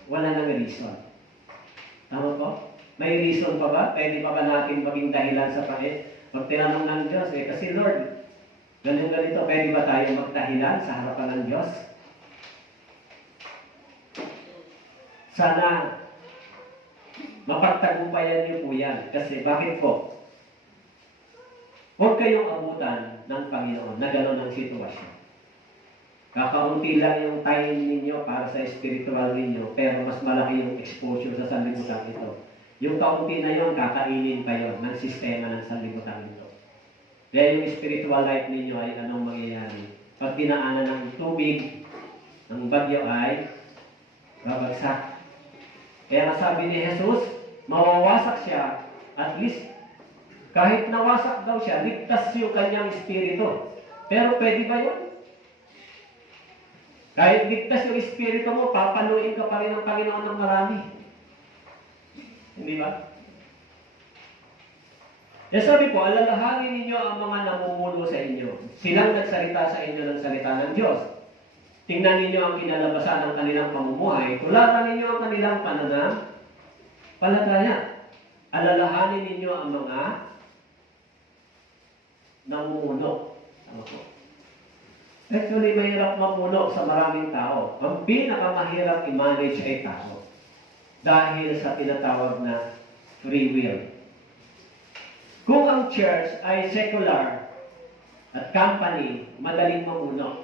wala nang reason. Tama po? May reason pa ba? Pwede pa ba natin maging dahilan sa pag tinanong ng Diyos, kasi Lord, ganito, pwede ba tayo magdahilan sa harapan ng Diyos? Sana, mapagtagumpayan niyo po yan. Kasi bakit po? Huwag kayong abutan ng Panginoon na gano'n ang sitwasyon. Kakaunti lang yung time ninyo para sa spiritual ninyo, pero mas malaki yung exposure sa sanlibutan ito. Yung kaunti na yun, kakainin kayo ng sistema ng sanlibutan ito. Dahil yung spiritual life ninyo ay anong mangyayari. Pag dinaanan ng tubig, ng bagyo ay babagsak. Kaya sabi ni Jesus, mawawasak siya, at least kahit nawasak daw siya, ligtas yung kanyang espiritu. Pero pwede ba yun? Kahit ligtas yung espiritu mo, papaluin ka pa rin ng Panginoon ng marami. Hindi ba? Kaya sabi po, alalahanin ninyo ang mga namumuno sa inyo. Silang nagsalita sa inyo ng salita ng Diyos. Tingnan ninyo ang kinalabasan ng kanilang pamumuhay. Tularan ninyo ang kanilang pananampalataya. Alalahanin ninyo ang mga namumuno. Ano po? Actually, mahirap mamuno sa maraming tao. Ang pinakamahirap i-manage ay tao. Dahil sa tinatawag na free will. Kung ang church ay secular at company, madaling mamuno.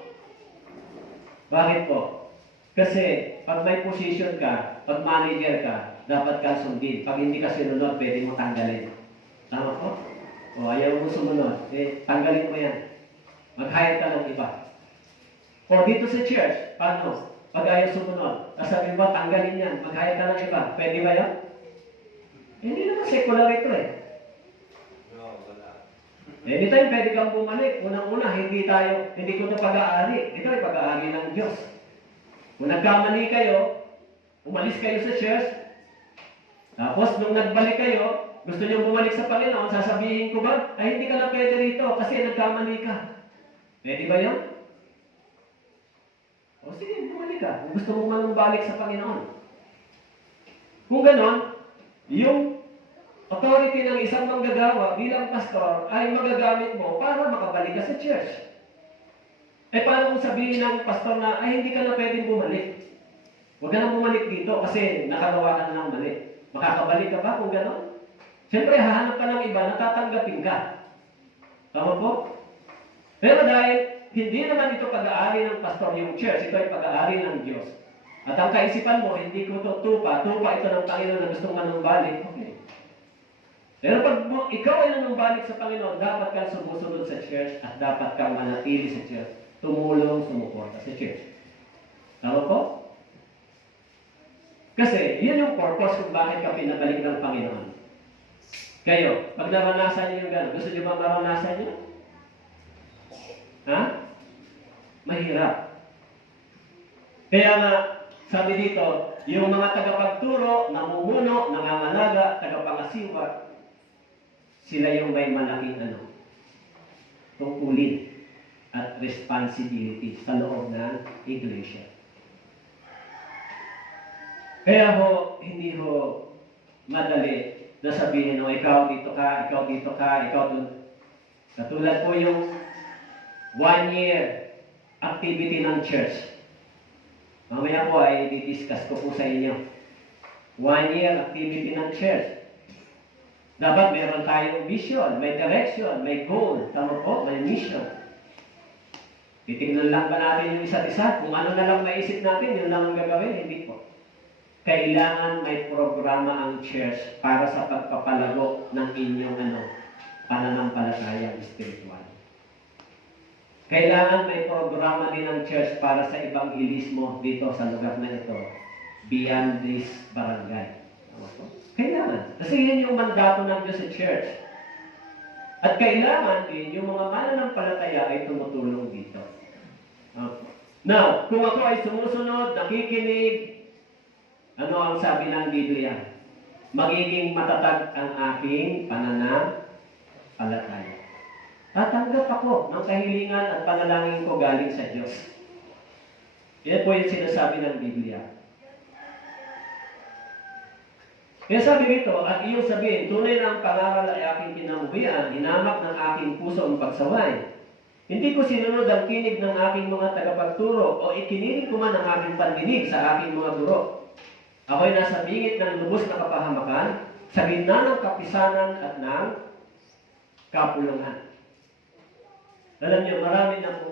Bakit po? Kasi pag may position ka, pag manager ka, dapat ka sundin. Pag hindi ka sinunod, pwede mo tanggalin. Tama po? O ayaw mo sumunod, tanggalin mo yan. Mag-hire ka ng iba. O dito sa church, paano? Pag ayaw sumunod, sasabihin mo, tanggalin yan, mag-hire ka ng iba. Pwede ba yan? Hindi naman secular ito eh. Anytime pwede kang bumalik. Unang-una, hindi ko ito pag-aari. Ito ay pag-aari ng Diyos. Kung nagkamali kayo, umalis kayo sa church, tapos nung nagbalik kayo, gusto niyo bumalik sa Panginoon, sasabihin ko ba, ay hindi ka na pwede rito kasi nagkamali ka. Pwede ba yun? O sige, bumalik ka. Kung gusto mo manubalik sa Panginoon. Kung ganon, yung authority ng isang manggagawa bilang pastor ay magagamit mo para makabalik ka sa church. Eh paano kung sabihin ng pastor na, ay hindi ka na pwedeng bumalik? Huwag ka na bumalik dito kasi nakagawa ka na ng mali. Makakabalik ka ba kung gano'n? Siyempre, hahanap ka ng iba na tatanggapin ka. Tama po? Pero dahil hindi naman ito pag-aari ng pastor yung church, ito ay pag-aari ng Diyos. At ang kaisipan mo, hindi ko ito tupa ito ng Panginoon na gustong manumbalik, okay. Pero pag ikaw ay nanumbalik sa Panginoon, dapat kang sumusunod sa church at dapat kang manatili sa church. Tumulong, sumuporta sa church. Tama po? Kasi, yun yung purpose kung bakit ka pinabalik ng Panginoon. Kayo, pag naranasan niyo yung gano'n, gusto niyo ba maranasan niyo? Ha? Mahirap. Kaya nga, sabi dito, yung mga tagapagturo, namumuno, nangangalaga, tagapangasiwa, sila yung may malaking tungkulin at responsibility sa loob ng iglesia. Kaya hindi madali na sabihin, ikaw dito ka, ikaw dito ka, ikaw dun. Katulad po yung 1 year activity ng church. Mamaya po ay i-discuss ko po sa inyo. 1 year activity ng church. Dapat meron tayong vision, may direction, may goal. Tama po, may mission. Titignan lang ba natin yung isa't isa? Kung ano na lang maisip natin, yun lang ang gagawin? Hindi po. Kailangan may programa ang church para sa pagpapalago ng inyong pananampalataya spiritual. Kailangan may programa din ang church para sa evangelismo dito sa lugar na ito, beyond this barangay. Tama po? Kailangan. Kasi yun yung mandato ng Diyos sa church. At kailangan din yung mga mananampalataya ay tumutulong dito. Now, kung ako ay sumusunod, nakikinig, ano ang sabi ng Biblia? Magiging matatag ang aking pananampalataya. Tatanggap ako ng kahilingan at panalangin ko galing sa Diyos. Yan po yung sinasabi ng Biblia. Kaya sabi rito, at iyong sabihin, tunay na ang pangaral ay aking kinamuhian, hinamak ng aking puso ang pagsaway. Hindi ko sinunod ang kinig ng aking mga tagapagturo o ikininig ko man ang aking pandinig sa aking mga guro. Ako'y nasa bingit ng lubos na kapahamakan, sa gitna ng kapisanan at ng kapulungan. Alam niyo, marami na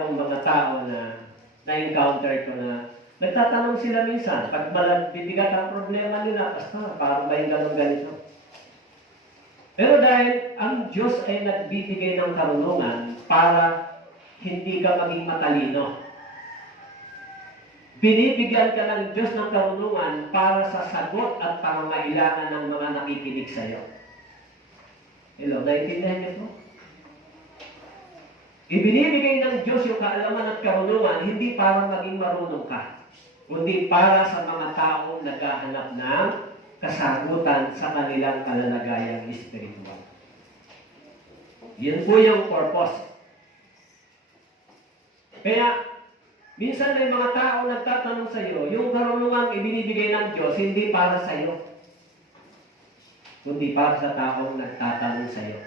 pong mga tao na na-encounter ko na nagtatanong sila minsan, pag bibigat ang problema nila, Pastor, parang ba yung ganito? Pero dahil ang Diyos ay nagbibigay ng karunungan para hindi ka maging matalino. Binibigyan ka ng Diyos ng karunungan para sa sagot at pangangailangan ng mga nakikinig sa iyo. Hello, naiintindihan niyo po? Ibinibigay ng Diyos yung kaalaman at karunungan hindi para maging marunong ka, kundi para sa mga taong naghahanap ng kasagutan sa kanilang kalalagayang espiritual. Yan po yung purpose. Kaya, minsan may mga tao nagtatanong sa iyo, yung karunungan ibinibigay ng Diyos, hindi para sa iyo, kundi para sa taong nagtatanong sa iyo.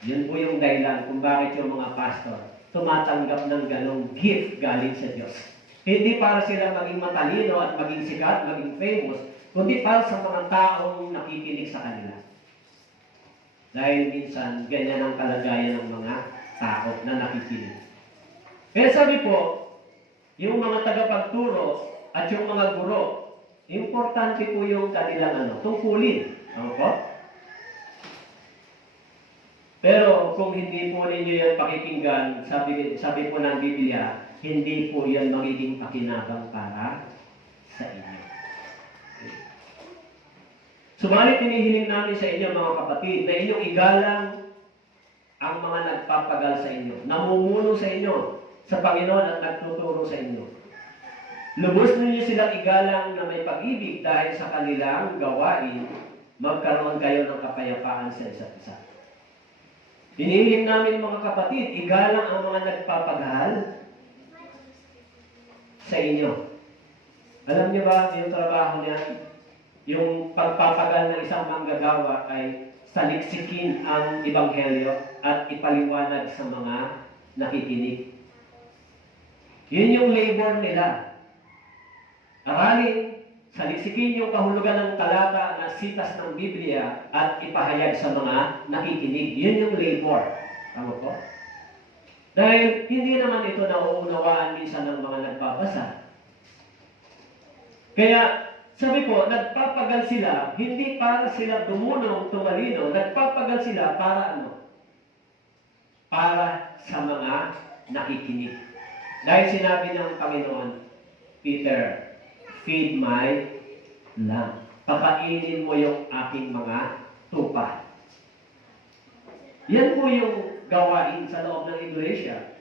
Yun po yung dahilan kung bakit yung mga pastor tumatanggap ng ganong gift galing sa Diyos. Hindi para sila maging matalino at maging sikat, maging famous, kundi para sa mga taong nakikinig sa kanila. Dahil minsan, ganyan ang kalagayan ng mga tao na nakikinig. Kaya sabi po, yung mga tagapagturo at yung mga guro, importante po yung kanilang tungkulin. Ano po? Pero kung hindi po ninyo yan pakikinggan, sabi po ng Biblia, hindi po yan magiging pakinabang para sa inyo. Subalit hinihiling namin sa inyo mga kapatid na inyong igalang ang mga nagpapagal sa inyo, namumuno sa inyo sa Panginoon at nagtuturo sa inyo. Lubos ninyo silang igalang na may pag-ibig dahil sa kanilang gawain, magkaroon kayo ng kapayapaan sa isa't isa. Hinihiling namin mga kapatid, igalang ang mga nagpapagal sa inyo. Alam niyo ba, yung trabaho niya, yung pagpapagal ng isang manggagawa ay saliksikin ang Ebanghelyo at ipaliwanag sa mga nakikinig. Yun yung labor nila. Aralin, saliksikin yung kahulugan ng talata na sitas ng Biblia at ipahayag sa mga nakikinig. Yun yung labor. Tama po? Dahil hindi naman ito nauunawaan minsan ng mga nagbabasa. Kaya, sabi po, nagpapagal sila, hindi para sila dumunong, tumalino, nagpapagal sila para ano? Para sa mga nakikinig. Dahil sinabi ng Panginoon, Peter, feed my lamb. Pakainin mo yung aking mga tupa. Yan po yung gawain sa loob ng iglesia.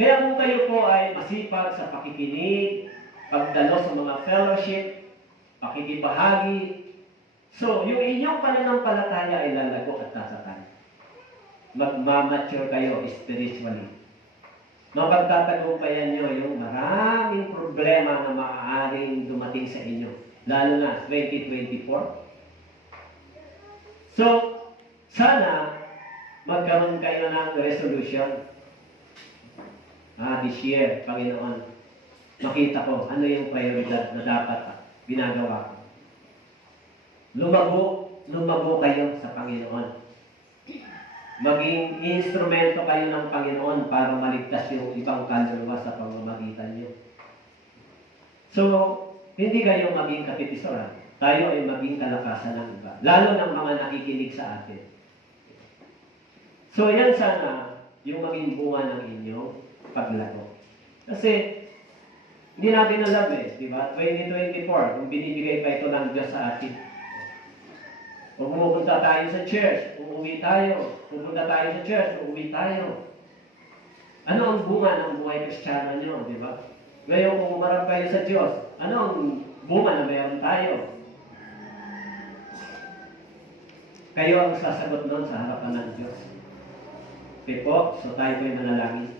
Kaya kung kayo po ay masipag sa pakikinig, pagdalo sa mga fellowship, pakikibahagi, so yung inyong pananampalataya ay lalago at tatatan. Magmamature kayo spiritually. Mapagtatagumpayan nyo yung maraming problema na maaaring dumating sa inyo. Lalo na 2024. So, sana magkaroon kayo ng resolution. This year, Panginoon, makita ko ano yung prioridad na dapat ginagawa ko. Lumago kayo sa Panginoon. Maging instrumento kayo ng Panginoon para maligtas yung ibang kaluluwa sa pamamagitan niyo. So, hindi kayo maging kapitisoran. Tayo ay maging kalakasan ng iba. Lalo ng mga nakikinig sa atin. So, yan sana yung maging bunga ng inyong paglago. Kasi, hindi natin alam di ba? 2024, kung binibigay pa ito ng Diyos sa atin. Kung pumupunta tayo sa church, uuwi tayo. Pupunta tayo sa church, uuwi tayo. Ano ang bunga ng buhay Kristiyano nyo, di ba? Ngayon, kung umarap kayo sa Diyos, ano ang bunga na mayroon tayo? Kayo ang sasagot nun sa harapan ng Diyos. Okay po, so tayo po'y manalangin.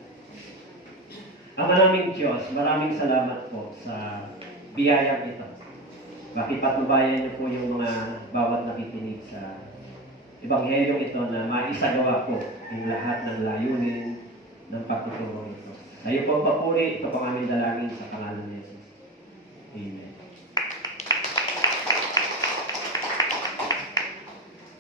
Ang aming Diyos, maraming salamat po sa biyayang ito. Pakipatubayan niyo po yung mga bawat nakikinig sa Ebanghelyo ito na maisagawa po yung lahat ng layunin ng pagtuturo ito. Sa iyo po papuri, ito pang aming dalangin sa pangalan ni Jesus.